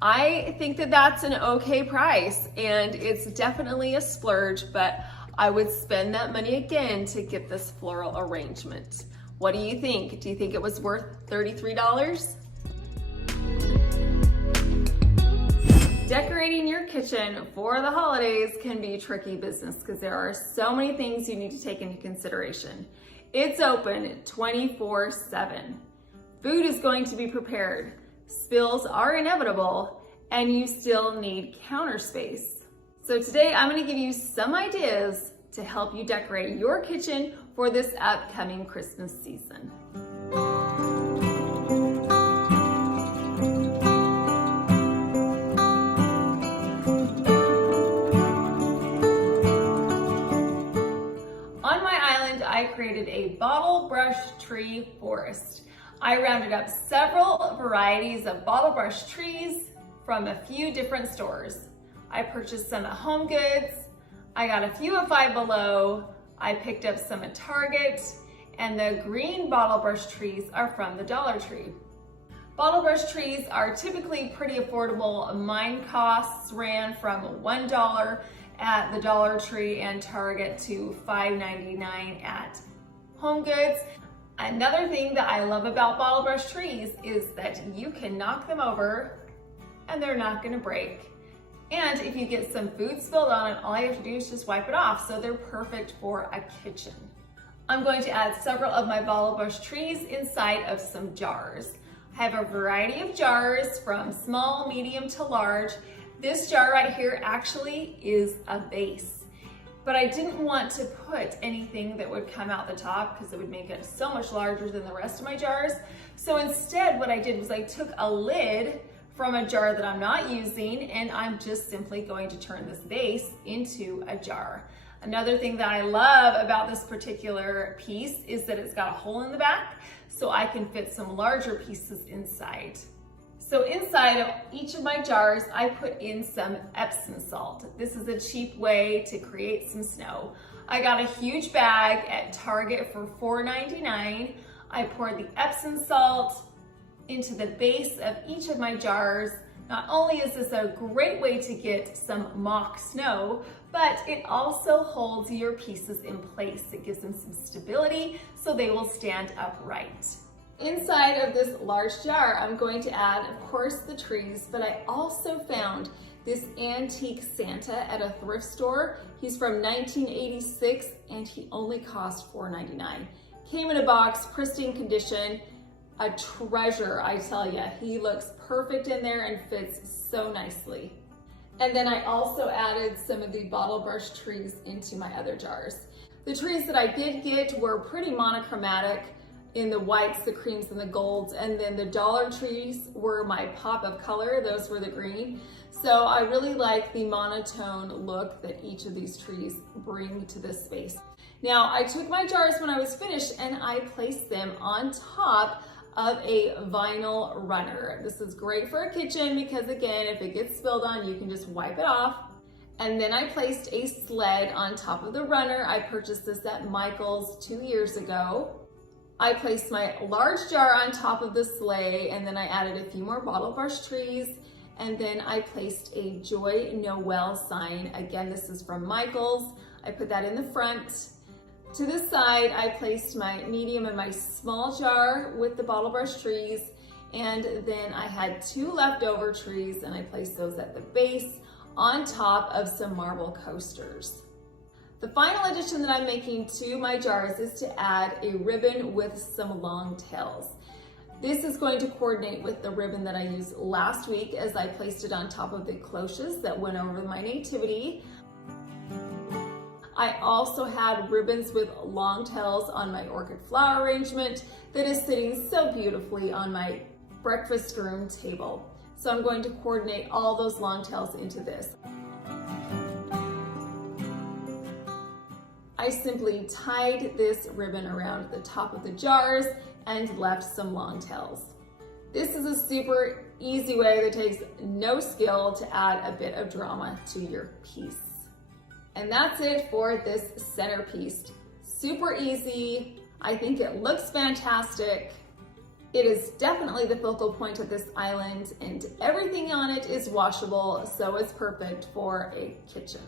I think that that's an okay price, and it's definitely a splurge, but I would spend that money again to get this floral arrangement. What do you think? Do you think it was worth $33? Decorating your kitchen for the holidays can be tricky business because there are so many things you need to take into consideration. It's open 24/7. Food is going to be prepared. Spills are inevitable, and you still need counter space. So today I'm going to give you some ideas to help you decorate your kitchen for this upcoming Christmas season. I created a bottle brush tree forest. I rounded up several varieties of bottle brush trees from a few different stores. I purchased some at Home Goods, I got a few at Five Below, I picked up some at Target, and the green bottle brush trees are from the Dollar Tree. Bottle brush trees are typically pretty affordable. Mine costs ran from $1 at the Dollar Tree and Target to $5.99 at Home Goods. Another thing that I love about bottle brush trees is that you can knock them over and they're not gonna break. And if you get some food spilled on it, all you have to do is just wipe it off, so they're perfect for a kitchen. I'm going to add several of my bottle brush trees inside of some jars. I have a variety of jars from small, medium to large. This jar right here actually is a vase, but I didn't want to put anything that would come out the top because it would make it so much larger than the rest of my jars. So instead what I did was I took a lid from a jar that I'm not using and I'm just simply going to turn this vase into a jar. Another thing that I love about this particular piece is that it's got a hole in the back so I can fit some larger pieces inside. So inside of each of my jars, I put in some Epsom salt. This is a cheap way to create some snow. I got a huge bag at Target for $4.99. I poured the Epsom salt into the base of each of my jars. Not only is this a great way to get some mock snow, but it also holds your pieces in place. It gives them some stability so they will stand upright. Inside of this large jar, I'm going to add, of course, the trees, but I also found this antique Santa at a thrift store. He's from 1986 and he only cost $4.99. Came in a box, pristine condition, a treasure, I tell you. He looks perfect in there and fits so nicely. And then I also added some of the bottle brush trees into my other jars. The trees that I did get were pretty monochromatic in the whites, the creams, and the golds. And then the dollar trees were my pop of color. Those were the green. So I really like the monotone look that each of these trees bring to this space. Now I took my jars when I was finished and I placed them on top of a vinyl runner. This is great for a kitchen because again, if it gets spilled on, you can just wipe it off. And then I placed a sled on top of the runner. I purchased this at Michael's 2 years ago. I placed my large jar on top of the sleigh, and then I added a few more bottle brush trees, and then I placed a Joy Noel sign. Again, this is from Michael's. I put that in the front. To the side, I placed my medium and my small jar with the bottle brush trees, and then I had 2 leftover trees, and I placed those at the base on top of some marble coasters. The final addition that I'm making to my jars is to add a ribbon with some long tails. This is going to coordinate with the ribbon that I used last week as I placed it on top of the cloches that went over my nativity. I also had ribbons with long tails on my orchid flower arrangement that is sitting so beautifully on my breakfast room table. So I'm going to coordinate all those long tails into this. I simply tied this ribbon around the top of the jars and left some long tails. This is a super easy way that takes no skill to add a bit of drama to your piece. And that's it for this centerpiece. Super easy. I think it looks fantastic. It is definitely the focal point of this island, and everything on it is washable, so it's perfect for a kitchen.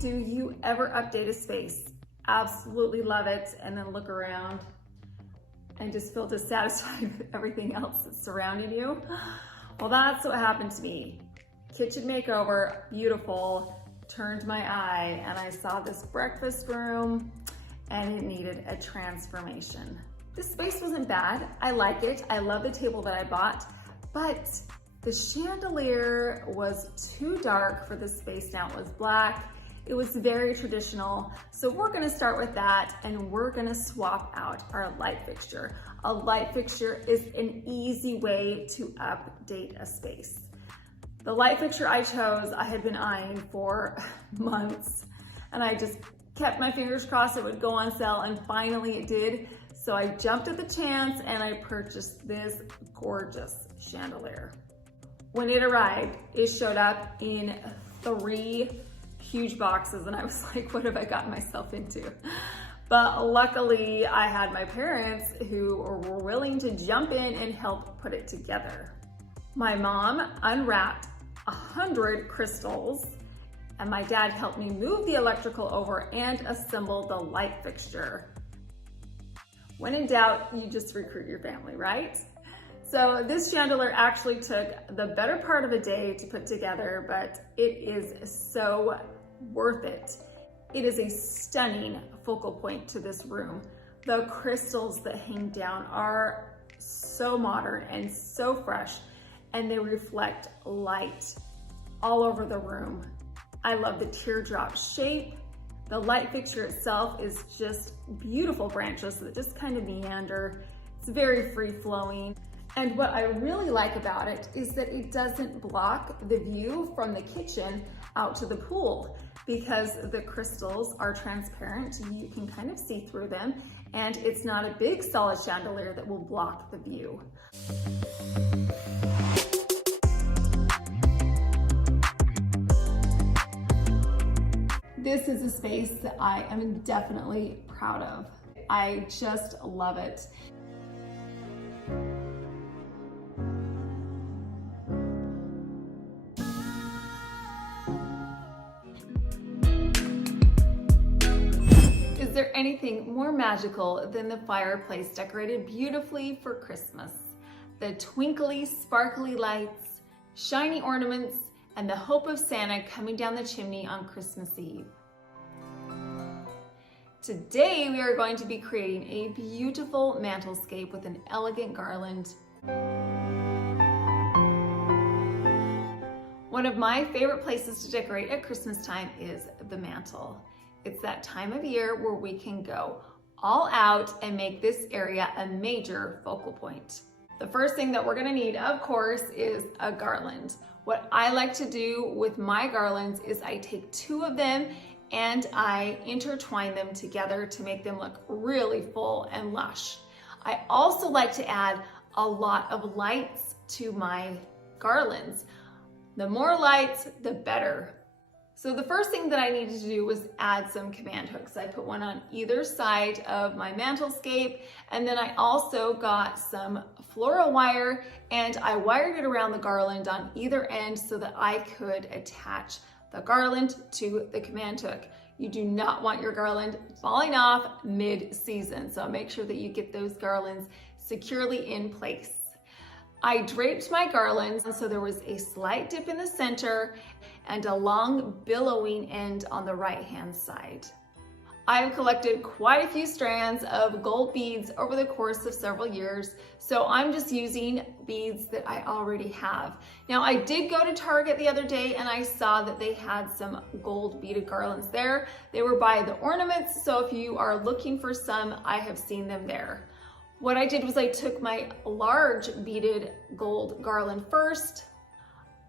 Do you ever update a space? Absolutely love it, and then look around and just feel dissatisfied with everything else that's surrounding you? Well, that's what happened to me. Kitchen makeover, beautiful. Turned my eye and I saw this breakfast room and it needed a transformation. This space wasn't bad. I like it. I love the table that I bought, but the chandelier was too dark for the space. Now it was black. It was very traditional. So we're gonna start with that and we're gonna swap out our light fixture. A light fixture is an easy way to update a space. The light fixture I chose, I had been eyeing for months, and I just kept my fingers crossed it would go on sale, and finally it did. So I jumped at the chance and I purchased this gorgeous chandelier. When it arrived, it showed up in 3 huge boxes, and I was like, what have I gotten myself into? But luckily I had my parents who were willing to jump in and help put it together. My mom unwrapped 100 crystals, and my dad helped me move the electrical over and assemble the light fixture. When in doubt, you just recruit your family, right? So this chandelier actually took the better part of a day to put together, but it is so worth it. It is a stunning focal point to this room. The crystals that hang down are so modern and so fresh, and they reflect light all over the room. I love the teardrop shape. The light fixture itself is just beautiful branches that just kind of meander. It's very free flowing. And what I really like about it is that it doesn't block the view from the kitchen out to the pool, because the crystals are transparent. You can kind of see through them, and it's not a big solid chandelier that will block the view. This is a space that I am definitely proud of. I just love it. Is there anything more magical than the fireplace decorated beautifully for Christmas? The twinkly, sparkly lights, shiny ornaments, and the hope of Santa coming down the chimney on Christmas Eve. Today we are going to be creating a beautiful mantelscape with an elegant garland. One of my favorite places to decorate at Christmas time is the mantle. It's that time of year where we can go all out and make this area a major focal point. The first thing that we're gonna need, of course, is a garland. What I like to do with my garlands is I take two of them and I intertwine them together to make them look really full and lush. I also like to add a lot of lights to my garlands. The more lights, the better. So the first thing that I needed to do was add some command hooks. I put one on either side of my mantelscape, and then I also got some floral wire and I wired it around the garland on either end so that I could attach the garland to the command hook. You do not want your garland falling off mid-season, so make sure that you get those garlands securely in place. I draped my garlands so there was a slight dip in the center and a long billowing end on the right-hand side. I have collected quite a few strands of gold beads over the course of several years, so I'm just using beads that I already have. Now, I did go to Target the other day and I saw that they had some gold beaded garlands there. They were by the ornaments, so if you are looking for some, I have seen them there. What I did was I took my large beaded gold garland first.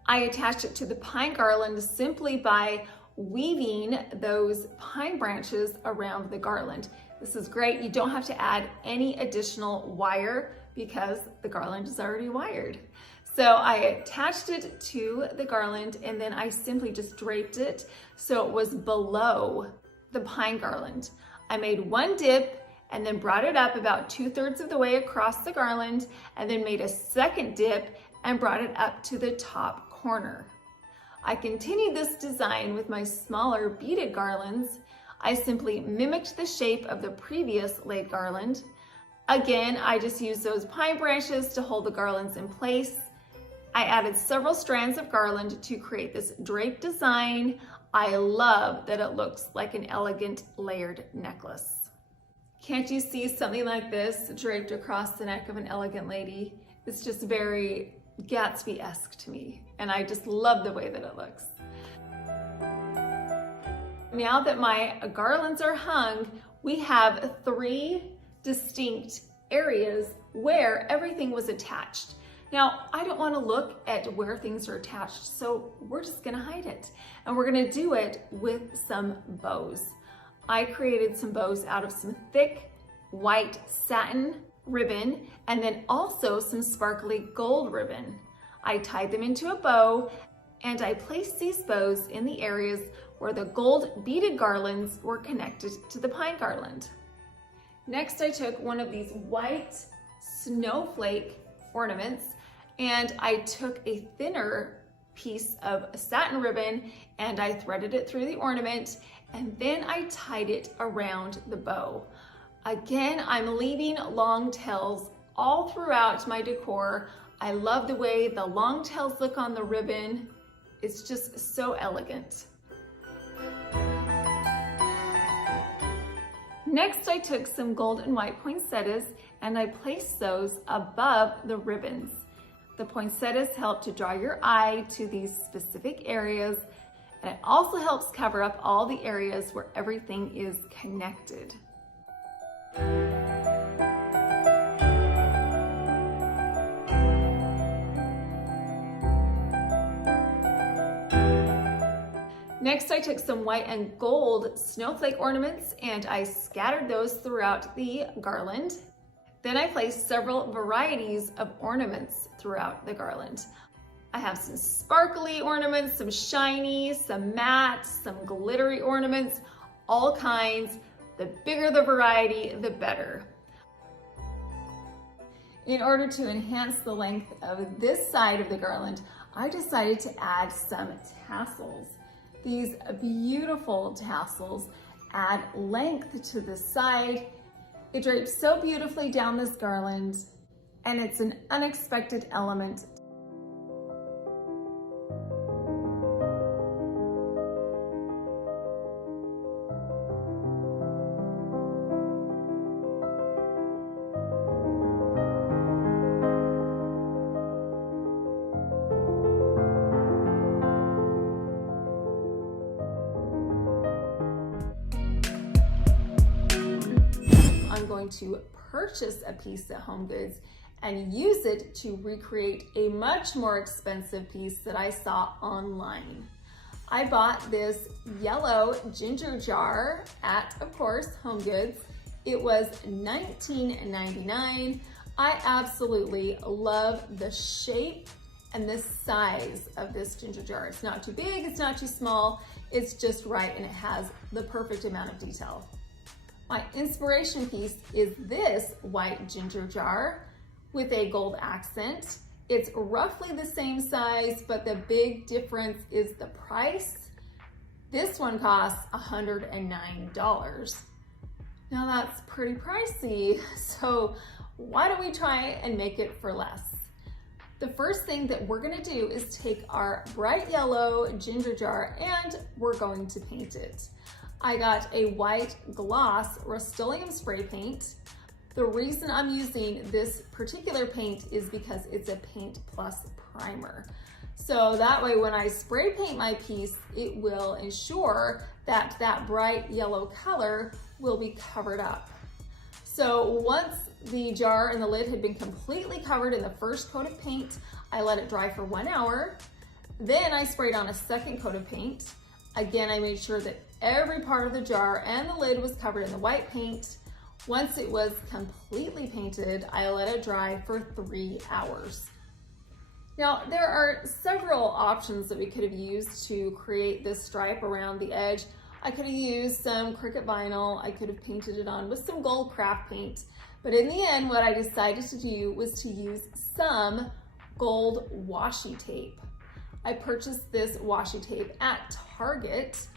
I attached it to the pine garland simply by weaving those pine branches around the garland. This is great. You don't have to add any additional wire because the garland is already wired. So I attached it to the garland and then I simply just draped it so it was below the pine garland. I made one dip and then brought it up about 2/3 of the way across the garland and then made a second dip and brought it up to the top corner. I continued this design with my smaller beaded garlands. I simply mimicked the shape of the previous laid garland. Again, I just used those pine branches to hold the garlands in place. I added several strands of garland to create this draped design. I love that it looks like an elegant layered necklace. Can't you see something like this draped across the neck of an elegant lady? It's just very Gatsby-esque to me, and I just love the way that it looks. Now that my garlands are hung, we have 3 distinct areas where everything was attached. Now, I don't want to look at where things are attached, so we're just gonna hide it. And we're gonna do it with some bows. I created some bows out of some thick white satin ribbon and then also some sparkly gold ribbon. I tied them into a bow and I placed these bows in the areas where the gold beaded garlands were connected to the pine garland. Next, I took one of these white snowflake ornaments and I took a thinner piece of satin ribbon and I threaded it through the ornament and then I tied it around the bow. Again, I'm leaving long tails all throughout my decor. I love the way the long tails look on the ribbon. It's just so elegant. Next, I took some gold and white poinsettias and I placed those above the ribbons. The poinsettias help to draw your eye to these specific areas, and it also helps cover up all the areas where everything is connected. Next, I took some white and gold snowflake ornaments and I scattered those throughout the garland. Then I placed several varieties of ornaments throughout the garland. I have some sparkly ornaments, some shiny, some matte, some glittery ornaments, all kinds. The bigger the variety, the better. In order to enhance the length of this side of the garland, I decided to add some tassels. These beautiful tassels add length to the side. It drapes so beautifully down this garland, and it's an unexpected element. going to purchase a piece at Home Goods and use it to recreate a much more expensive piece that I saw online. I bought this yellow ginger jar at, of course, Home Goods. It was $19.99. I absolutely love the shape and the size of this ginger jar. It's not too big, it's not too small, it's just right, and it has the perfect amount of detail. My inspiration piece is this white ginger jar with a gold accent. It's roughly the same size, but the big difference is the price. This one costs $109. Now that's pretty pricey, so why don't we try and make it for less? The first thing that we're gonna do is take our bright yellow ginger jar and we're going to paint it. I got a white gloss Rust-Oleum spray paint. The reason I'm using this particular paint is because it's a Paint Plus primer. So that way when I spray paint my piece, it will ensure that that bright yellow color will be covered up. So once the jar and the lid had been completely covered in the first coat of paint, I let it dry for 1 hour. Then I sprayed on a second coat of paint. Again, I made sure that every part of the jar and the lid was covered in the white paint. Once it was completely painted, I let it dry for 3 hours. Now, there are several options that we could have used to create this stripe around the edge. I could have used some Cricut vinyl. I could have painted it on with some gold craft paint. But in the end, what I decided to do was to use some gold washi tape. I purchased this washi tape at Target.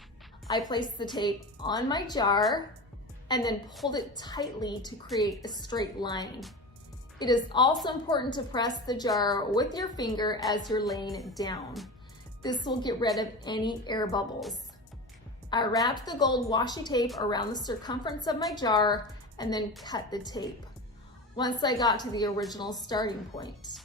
I placed the tape on my jar and then pulled it tightly to create a straight line. It is also important to press the jar with your finger as you're laying it down. This will get rid of any air bubbles. I wrapped the gold washi tape around the circumference of my jar and then cut the tape once I got to the original starting point.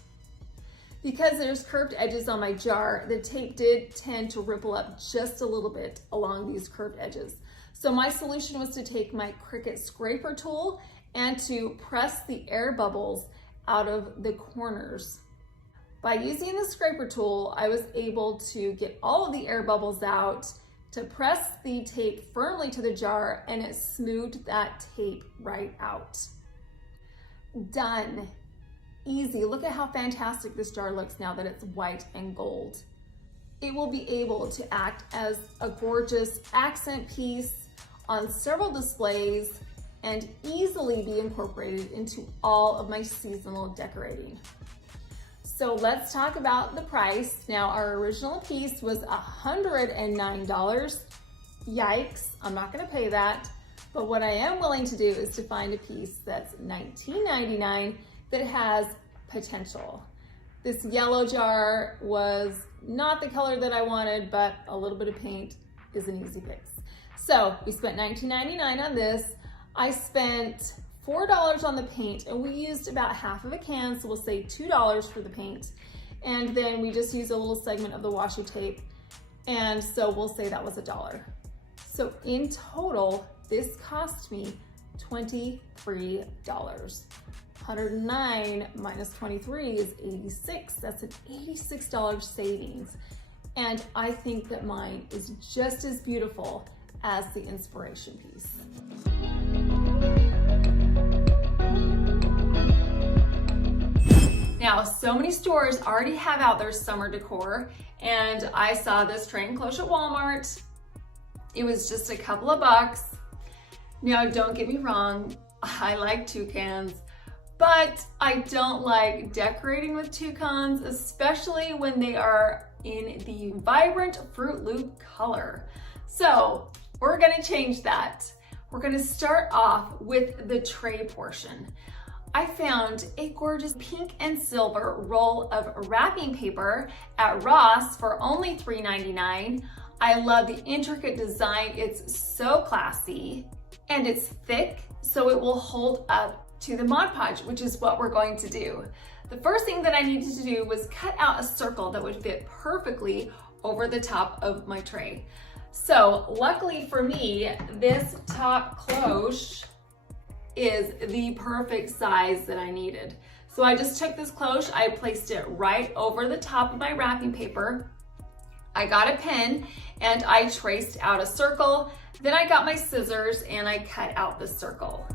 Because there's curved edges on my jar, the tape did tend to ripple up just a little bit along these curved edges. So my solution was to take my Cricut scraper tool and to press the air bubbles out of the corners. By using the scraper tool, I was able to get all of the air bubbles out, to press the tape firmly to the jar, and it smoothed that tape right out. Done. Easy. Look at how fantastic this jar looks now that it's white and gold. It will be able to act as a gorgeous accent piece on several displays and easily be incorporated into all of my seasonal decorating. So let's talk about the price. Now, our original piece was $109. Yikes, I'm not gonna pay that. But what I am willing to do is to find a piece that's $19.99 that has potential. This yellow jar was not the color that I wanted, but a little bit of paint is an easy fix. So we spent $19.99 on this. I spent $4 on the paint, and we used about half of a can, so we'll say $2 for the paint. And then we just used a little segment of the washi tape, and so we'll say that was $1. So in total, this cost me $23. 109 minus 23 is 86. That's an $86 savings. And I think that mine is just as beautiful as the inspiration piece. Now, so many stores already have out their summer decor, and I saw this train cloche at Walmart. It was just a couple of bucks. Now, don't get me wrong, I like toucans, but I don't like decorating with toucans, especially when they are in the vibrant Fruit Loop color. So we're gonna change that. We're gonna start off with the tray portion. I found a gorgeous pink and silver roll of wrapping paper at Ross for only $3.99. I love the intricate design. It's so classy and it's thick, so it will hold up to the Mod Podge, which is what we're going to do. The first thing that I needed to do was cut out a circle that would fit perfectly over the top of my tray. So luckily for me, this top cloche is the perfect size that I needed. So I just took this cloche, I placed it right over the top of my wrapping paper. I got a pen and I traced out a circle. Then I got my scissors and I cut out the circle.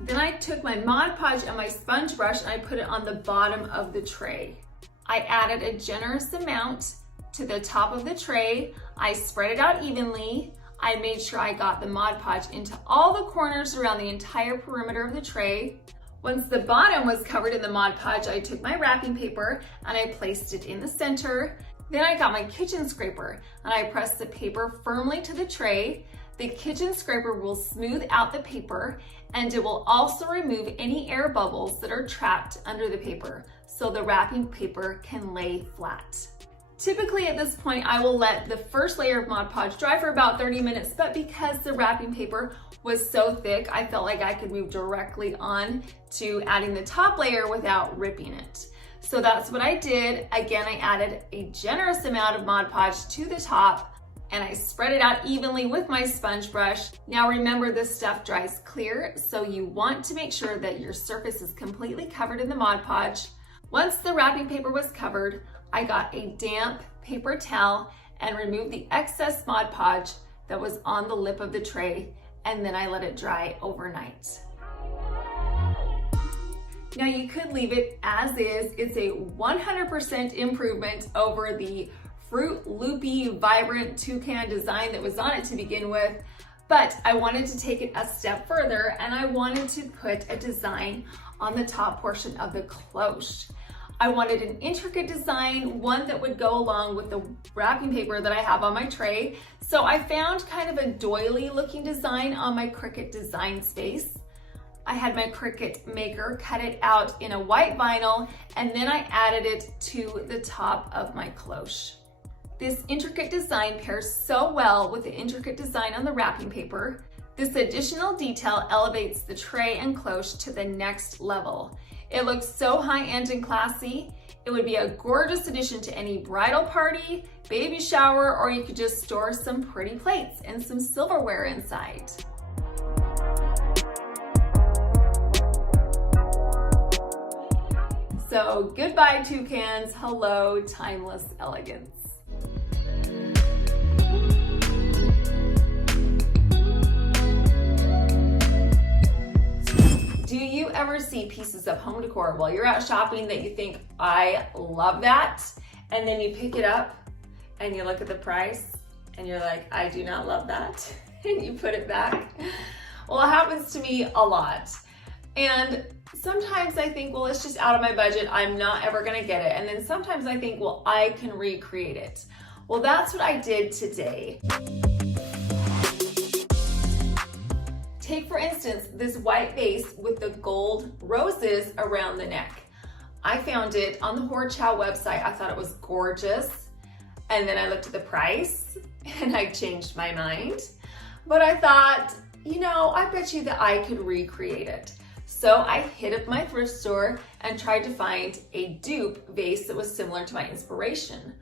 Then I took my Mod Podge and my sponge brush and I put it on the bottom of the tray. I added a generous amount to the top of the tray. I spread it out evenly. I made sure I got the Mod Podge into all the corners around the entire perimeter of the tray. Once the bottom was covered in the Mod Podge, I took my wrapping paper and I placed it in the center. Then I got my kitchen scraper and I pressed the paper firmly to the tray. The kitchen scraper will smooth out the paper and it will also remove any air bubbles that are trapped under the paper so the wrapping paper can lay flat. Typically at this point, I will let the first layer of Mod Podge dry for about 30 minutes, but because the wrapping paper was so thick, I felt like I could move directly on to adding the top layer without ripping it. So that's what I did. Again, I added a generous amount of Mod Podge to the top and I spread it out evenly with my sponge brush. Now remember, this stuff dries clear, so you want to make sure that your surface is completely covered in the Mod Podge. Once the wrapping paper was covered, I got a damp paper towel and removed the excess Mod Podge that was on the lip of the tray, and then I let it dry overnight. Now you could leave it as is. It's a 100% improvement over the Fruit Loopy Vibrant Toucan design that was on it to begin with, but I wanted to take it a step further and I wanted to put a design on the top portion of the cloche. I wanted an intricate design, one that would go along with the wrapping paper that I have on my tray. So I found kind of a doily looking design on my Cricut design space. I had my Cricut maker cut it out in a white vinyl and then I added it to the top of my cloche. This intricate design pairs so well with the intricate design on the wrapping paper. This additional detail elevates the tray and cloche to the next level. It looks so high-end and classy. It would be a gorgeous addition to any bridal party, baby shower, or you could just store some pretty plates and some silverware inside. So goodbye toucans, hello timeless elegance. Do you ever see pieces of home decor while you're out shopping that you think, I love that, and then you pick it up and you look at the price and you're like, I do not love that, and you put it back? Well, it happens to me a lot. And sometimes I think, well, it's just out of my budget, I'm not ever gonna get it. And then sometimes I think, well, I can recreate it. Well, that's what I did today. Take, for instance, this white vase with the gold roses around the neck. I found it on the Hor Chow website. I thought it was gorgeous. And then I looked at the price and I changed my mind. But I thought, you know, I bet you that I could recreate it. So I hit up my thrift store and tried to find a dupe vase that was similar to my inspiration.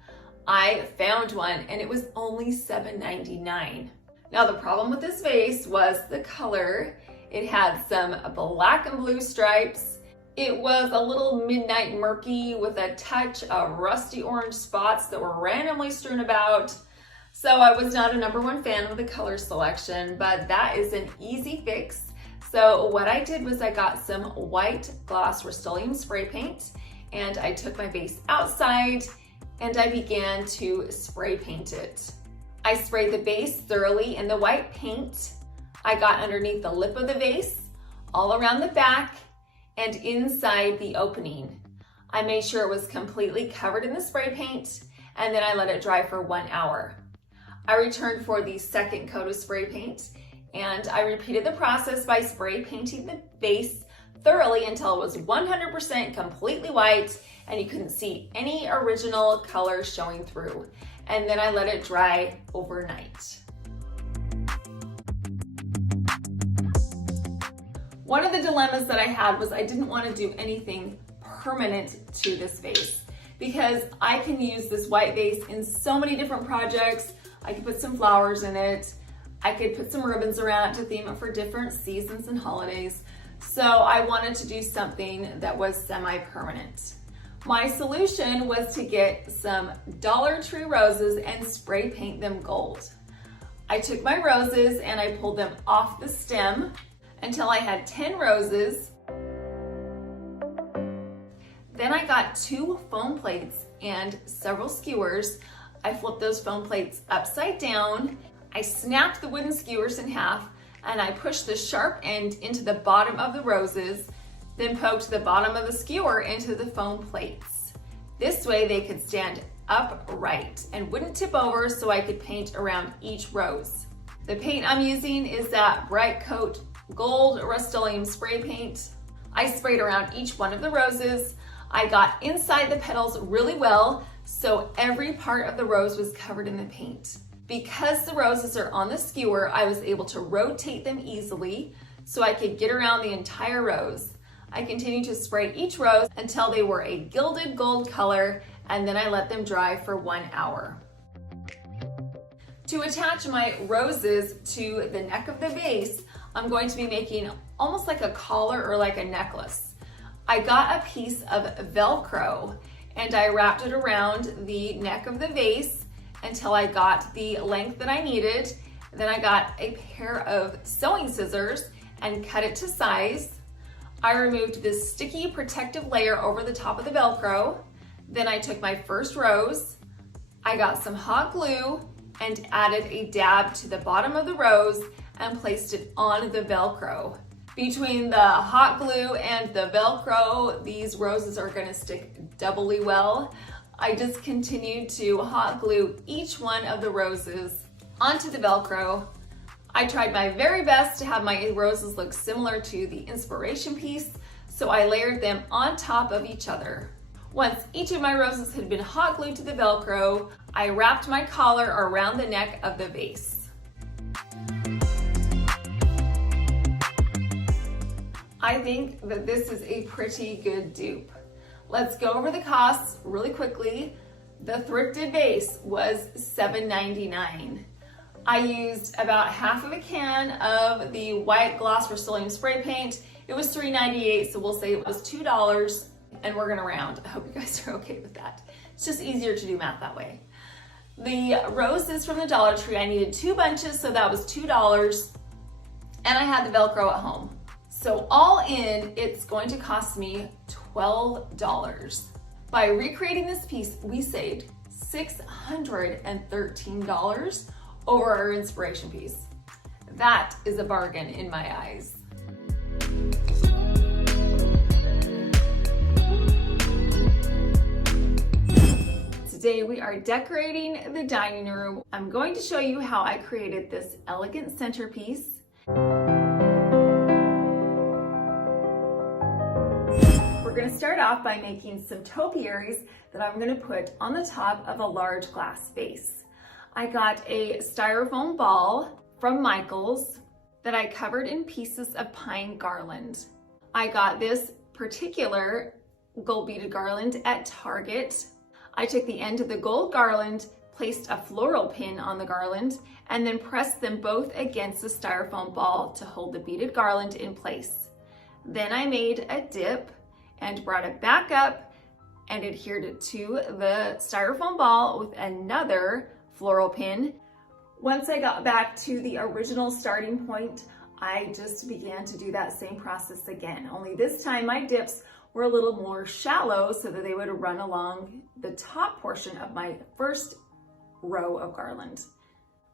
I found one and it was only $7.99. Now the problem with this vase was the color. It had some black and blue stripes. It was a little midnight murky with a touch of rusty orange spots that were randomly strewn about. So I was not a #1 fan of the color selection, but that is an easy fix. So what I did was I got some white gloss Rust-Oleum spray paint and I took my vase outside and I began to spray paint it. I sprayed the base thoroughly in the white paint. I got underneath the lip of the vase, all around the back, and inside the opening. I made sure it was completely covered in the spray paint, and then I let it dry for 1 hour. I returned for the second coat of spray paint, and I repeated the process by spray painting the vase thoroughly until it was 100% completely white, and you couldn't see any original color showing through. And then I let it dry overnight. One of the dilemmas that I had was I didn't want to do anything permanent to this vase because I can use this white vase in so many different projects. I can put some flowers in it. I could put some ribbons around it to theme it for different seasons and holidays. So I wanted to do something that was semi-permanent. My solution was to get some Dollar Tree roses and spray paint them gold. I took my roses and I pulled them off the stem until I had 10 roses. Then I got 2 foam plates and several skewers. I flipped those foam plates upside down. I snapped the wooden skewers in half and I pushed the sharp end into the bottom of the roses, then poked the bottom of the skewer into the foam plates. This way they could stand upright and wouldn't tip over, so I could paint around each rose. The paint I'm using is that Bright Coat Gold Rust-Oleum spray paint. I sprayed around each one of the roses. I got inside the petals really well, so every part of the rose was covered in the paint. Because the roses are on the skewer, I was able to rotate them easily so I could get around the entire rose. I continued to spray each rose until they were a gilded gold color, and then I let them dry for 1 hour. To attach my roses to the neck of the vase, I'm going to be making almost like a collar or like a necklace. I got a piece of Velcro and I wrapped it around the neck of the vase until I got the length that I needed. Then I got a pair of sewing scissors and cut it to size. I removed this sticky protective layer over the top of the Velcro. Then I took my first rose, I got some hot glue and added a dab to the bottom of the rose and placed it on the Velcro. Between the hot glue and the Velcro, these roses are gonna stick doubly well. I just continued to hot glue each one of the roses onto the Velcro. I tried my very best to have my roses look similar to the inspiration piece, so I layered them on top of each other. Once each of my roses had been hot glued to the Velcro, I wrapped my collar around the neck of the vase. I think that this is a pretty good dupe. Let's go over the costs really quickly. The thrifted vase was $7.99. I used about half of a can of the white gloss Rust-Oleum spray paint. It was $3.98, so we'll say it was $2, and we're gonna round. I hope you guys are okay with that. It's just easier to do math that way. The roses from the Dollar Tree, I needed 2 bunches, so that was $2, and I had the Velcro at home. So all in, it's going to cost me $12. By recreating this piece, we saved $613 over our inspiration piece. That is a bargain in my eyes. Today we are decorating the dining room. I'm going to show you how I created this elegant centerpiece. We're going to start off by making some topiaries that I'm going to put on the top of a large glass vase. I got a styrofoam ball from Michael's that I covered in pieces of pine garland. I got this particular gold beaded garland at Target. I took the end of the gold garland, placed a floral pin on the garland, and then pressed them both against the styrofoam ball to hold the beaded garland in place. Then I made a dip and brought it back up and adhered it to the styrofoam ball with another floral pin. Once I got back to the original starting point, I just began to do that same process again, only this time my dips were a little more shallow so that they would run along the top portion of my first row of garland.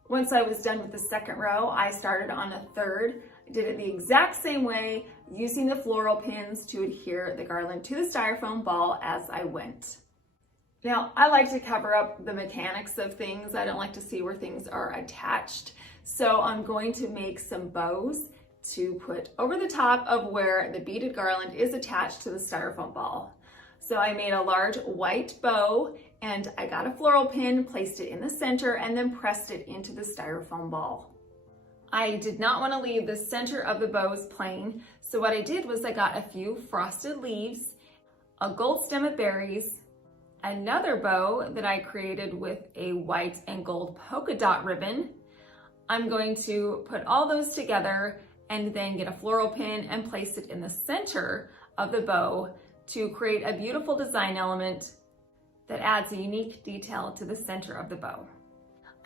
Once I was done with the second row, I started on a third. I did it the exact same way, using the floral pins to adhere the garland to the styrofoam ball as I went. Now, I like to cover up the mechanics of things. I don't like to see where things are attached. So I'm going to make some bows to put over the top of where the beaded garland is attached to the styrofoam ball. So I made a large white bow and I got a floral pin, placed it in the center, and then pressed it into the styrofoam ball. I did not want to leave the center of the bows plain, so what I did was I got a few frosted leaves, a gold stem of berries, another bow that I created with a white and gold polka dot ribbon. I'm going to put all those together and then get a floral pin and place it in the center of the bow to create a beautiful design element that adds a unique detail to the center of the bow.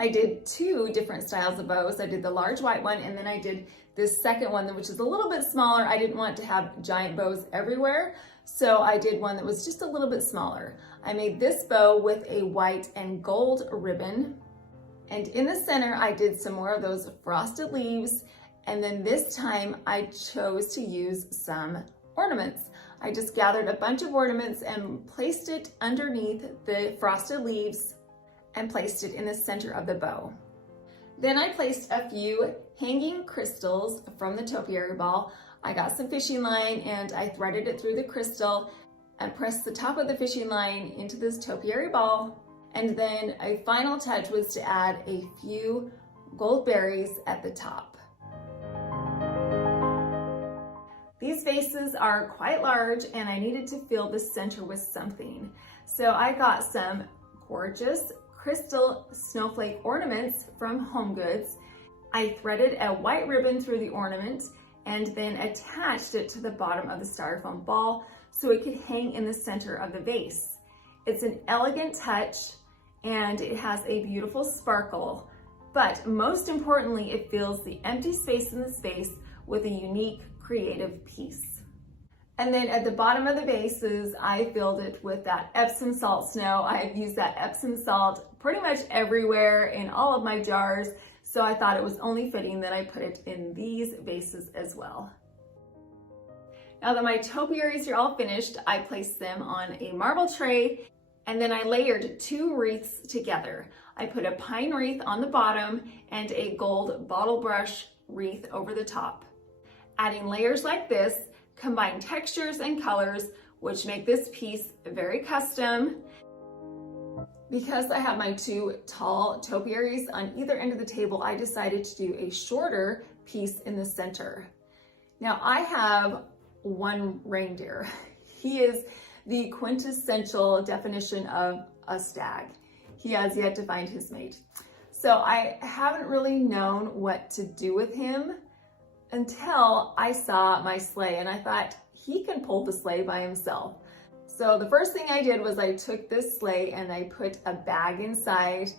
I did two different styles of bows. I did the large white one, and then I did this second one, which is a little bit smaller. I didn't want to have giant bows everywhere, so I did one that was just a little bit smaller. I made this bow with a white and gold ribbon, and in the center I did some more of those frosted leaves, and then this time I chose to use some ornaments. I just gathered a bunch of ornaments and placed it underneath the frosted leaves and placed it in the center of the bow. Then I placed a few hanging crystals from the topiary ball. I got some fishing line and I threaded it through the crystal and pressed the top of the fishing line into this topiary ball. And then a final touch was to add a few gold berries at the top. These vases are quite large and I needed to fill the center with something. So I got some gorgeous crystal snowflake ornaments from HomeGoods. I threaded a white ribbon through the ornament and then attached it to the bottom of the styrofoam ball so it could hang in the center of the vase. It's an elegant touch and it has a beautiful sparkle, but most importantly, it fills the empty space in the space with a unique creative piece. And then at the bottom of the vases, I filled it with that Epsom salt snow. I have used that Epsom salt pretty much everywhere in all of my jars, so I thought it was only fitting that I put it in these vases as well. Now that my topiaries are all finished, I placed them on a marble tray and then I layered two wreaths together. I put a pine wreath on the bottom and a gold bottle brush wreath over the top. Adding layers like this combine textures and colors, which make this piece very custom. Because I have my two tall topiaries on either end of the table, I decided to do a shorter piece in the center. Now I have one reindeer. He is the quintessential definition of a stag. He has yet to find his mate. So I haven't really known what to do with him until I saw my sleigh and I thought he can pull the sleigh by himself. So the first thing I did was I took this sleigh and I put a bag inside,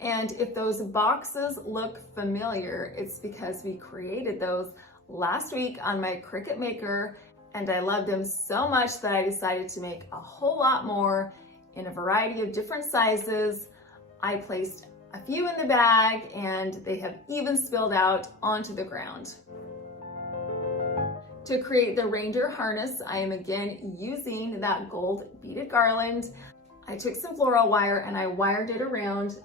and if those boxes look familiar, it's because we created those last week on my Cricut Maker and I loved them so much that I decided to make a whole lot more in a variety of different sizes. I placed a few in the bag and they have even spilled out onto the ground. To create the reindeer harness, I am again using that gold beaded garland. I took some floral wire and I wired it around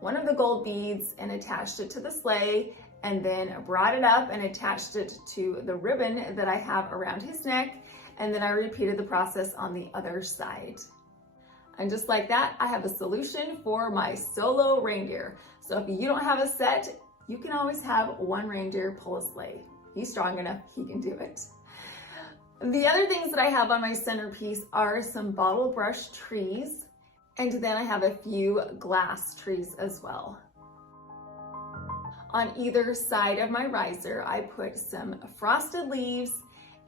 one of the gold beads and attached it to the sleigh, and then brought it up and attached it to the ribbon that I have around his neck, and then I repeated the process on the other side. And just like that, I have a solution for my solo reindeer. So if you don't have a set, you can always have one reindeer pull a sleigh. He's strong enough, he can do it. The other things that I have on my centerpiece are some bottle brush trees, and then I have a few glass trees as well. On either side of my riser, I put some frosted leaves,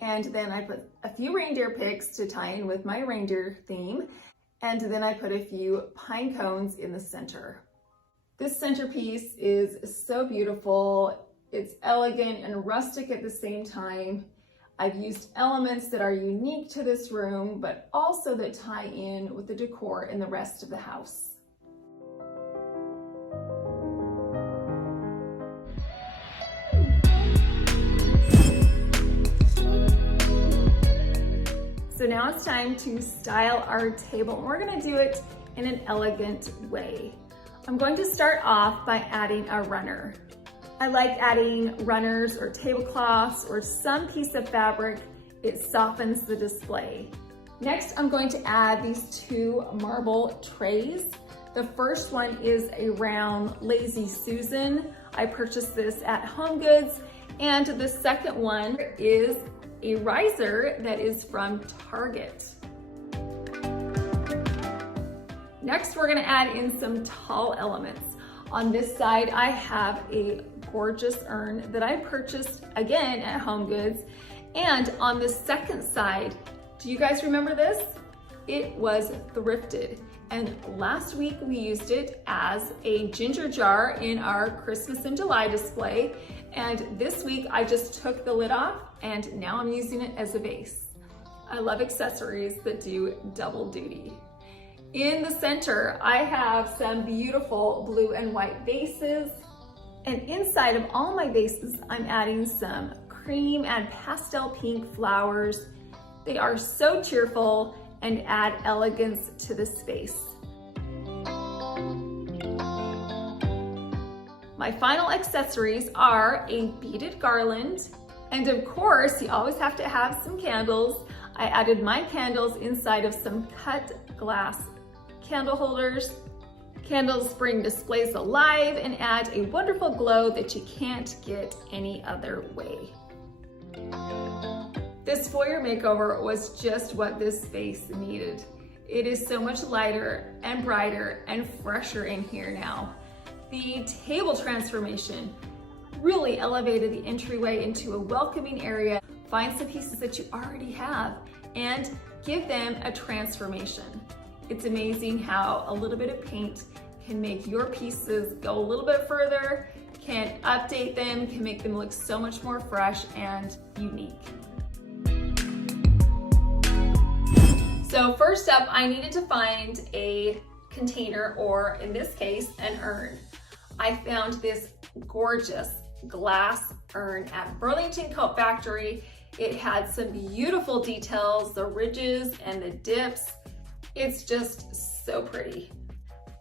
and then I put a few reindeer picks to tie in with my reindeer theme, and then I put a few pine cones in the center. This centerpiece is so beautiful. It's elegant and rustic at the same time. I've used elements that are unique to this room, but also that tie in with the decor in the rest of the house. So now it's time to style our table, and we're gonna do it in an elegant way. I'm going to start off by adding a runner. I like adding runners or tablecloths or some piece of fabric. It softens the display. Next, I'm going to add these two marble trays. The first one is a round Lazy Susan. I purchased this at HomeGoods. And the second one is a riser that is from Target. Next, we're gonna add in some tall elements. On this side, I have a gorgeous urn that I purchased again at Home Goods. And on the second side, do you guys remember this? It was thrifted. And last week we used it as a ginger jar in our Christmas in July display. And this week I just took the lid off and now I'm using it as a vase. I love accessories that do double duty. In the center, I have some beautiful blue and white vases. And inside of all my vases, I'm adding some cream and pastel pink flowers. They are so cheerful and add elegance to the space. My final accessories are a beaded garland, and of course, you always have to have some candles. I added my candles inside of some cut glass candle holders. Candles bring displays alive and add a wonderful glow that you can't get any other way. This foyer makeover was just what this space needed. It is so much lighter and brighter and fresher in here now. The table transformation really elevated the entryway into a welcoming area. Find some pieces that you already have and give them a transformation. It's amazing how a little bit of paint can make your pieces go a little bit further, can update them, can make them look so much more fresh and unique. So first up, I needed to find a container, or in this case, an urn. I found this gorgeous glass urn at Burlington Coat Factory. It had some beautiful details, the ridges and the dips. It's just so pretty.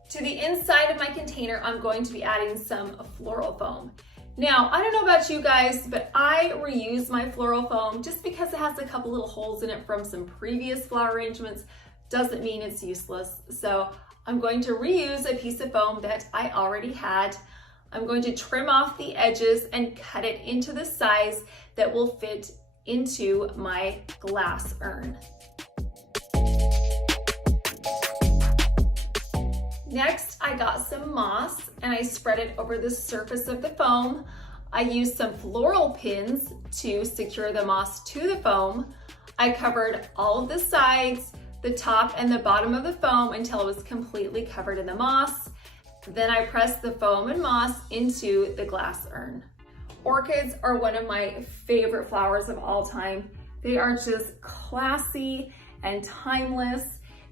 To the inside of my container, I'm going to be adding some floral foam. Now, I don't know about you guys, but I reuse my floral foam just because it has a couple little holes in it from some previous flower arrangements. Doesn't mean it's useless. So I'm going to reuse a piece of foam that I already had. I'm going to trim off the edges and cut it into the size that will fit into my glass urn. Next, I got some moss and I spread it over the surface of the foam. I used some floral pins to secure the moss to the foam. I covered all of the sides, the top and the bottom of the foam until it was completely covered in the moss. Then I pressed the foam and moss into the glass urn. Orchids are one of my favorite flowers of all time. They are just classy and timeless.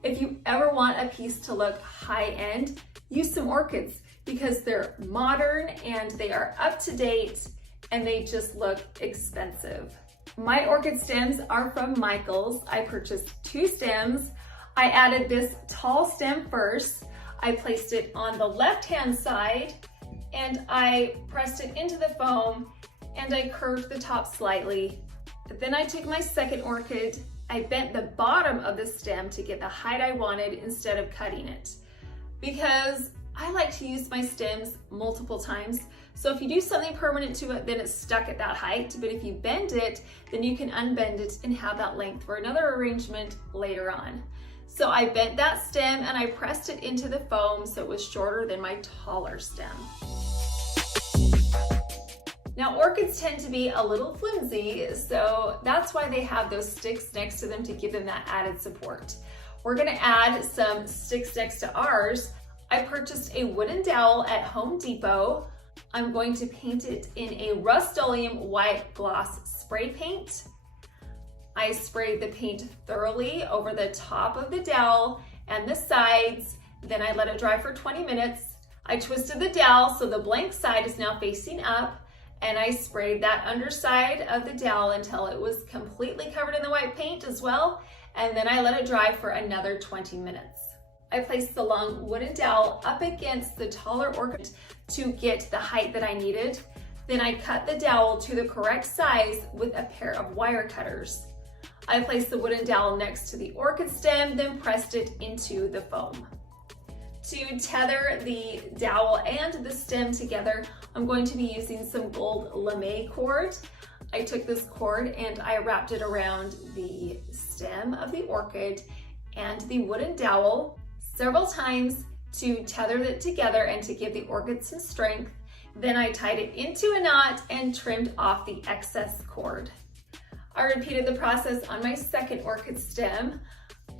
If you ever want a piece to look high-end, use some orchids because they're modern and they are up to date and they just look expensive. My orchid stems are from Michael's. I purchased 2 stems. I added this tall stem first. I placed it on the left-hand side and I pressed it into the foam and I curved the top slightly. Then I took my second orchid. I bent the bottom of the stem to get the height I wanted instead of cutting it, because I like to use my stems multiple times. So if you do something permanent to it, then it's stuck at that height. But if you bend it, then you can unbend it and have that length for another arrangement later on. So I bent that stem and I pressed it into the foam so it was shorter than my taller stem. Now orchids tend to be a little flimsy, so that's why they have those sticks next to them to give them that added support. We're gonna add some sticks next to ours. I purchased a wooden dowel at Home Depot. I'm going to paint it in a Rust-Oleum white gloss spray paint. I sprayed the paint thoroughly over the top of the dowel and the sides. Then I let it dry for 20 minutes. I twisted the dowel so the blank side is now facing up, and I sprayed that underside of the dowel until it was completely covered in the white paint as well, and then I let it dry for another 20 minutes. I placed the long wooden dowel up against the taller orchid to get the height that I needed. Then I cut the dowel to the correct size with a pair of wire cutters. I placed the wooden dowel next to the orchid stem, then pressed it into the foam. To tether the dowel and the stem together, I'm going to be using some gold lame cord. I took this cord and I wrapped it around the stem of the orchid and the wooden dowel several times to tether it together and to give the orchid some strength. Then I tied it into a knot and trimmed off the excess cord. I repeated the process on my second orchid stem.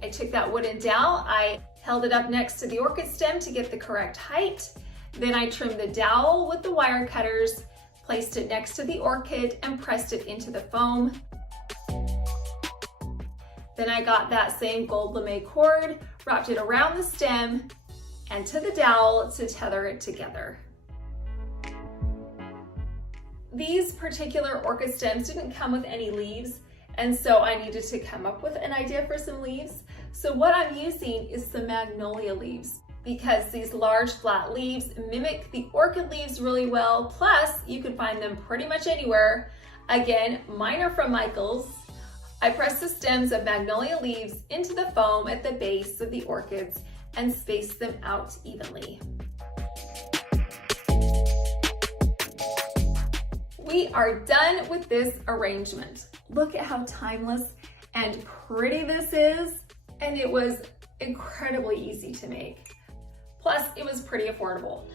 I took that wooden dowel, I held it up next to the orchid stem to get the correct height. Then I trimmed the dowel with the wire cutters, placed it next to the orchid, and pressed it into the foam. Then I got that same gold lame cord, wrapped it around the stem and to the dowel to tether it together. These particular orchid stems didn't come with any leaves, and so I needed to come up with an idea for some leaves. So what I'm using is some magnolia leaves, because these large flat leaves mimic the orchid leaves really well. Plus, you can find them pretty much anywhere. Again, mine are from Michael's. I pressed the stems of magnolia leaves into the foam at the base of the orchids and spaced them out evenly. We are done with this arrangement. Look at how timeless and pretty this is, and it was incredibly easy to make. Plus, it was pretty affordable.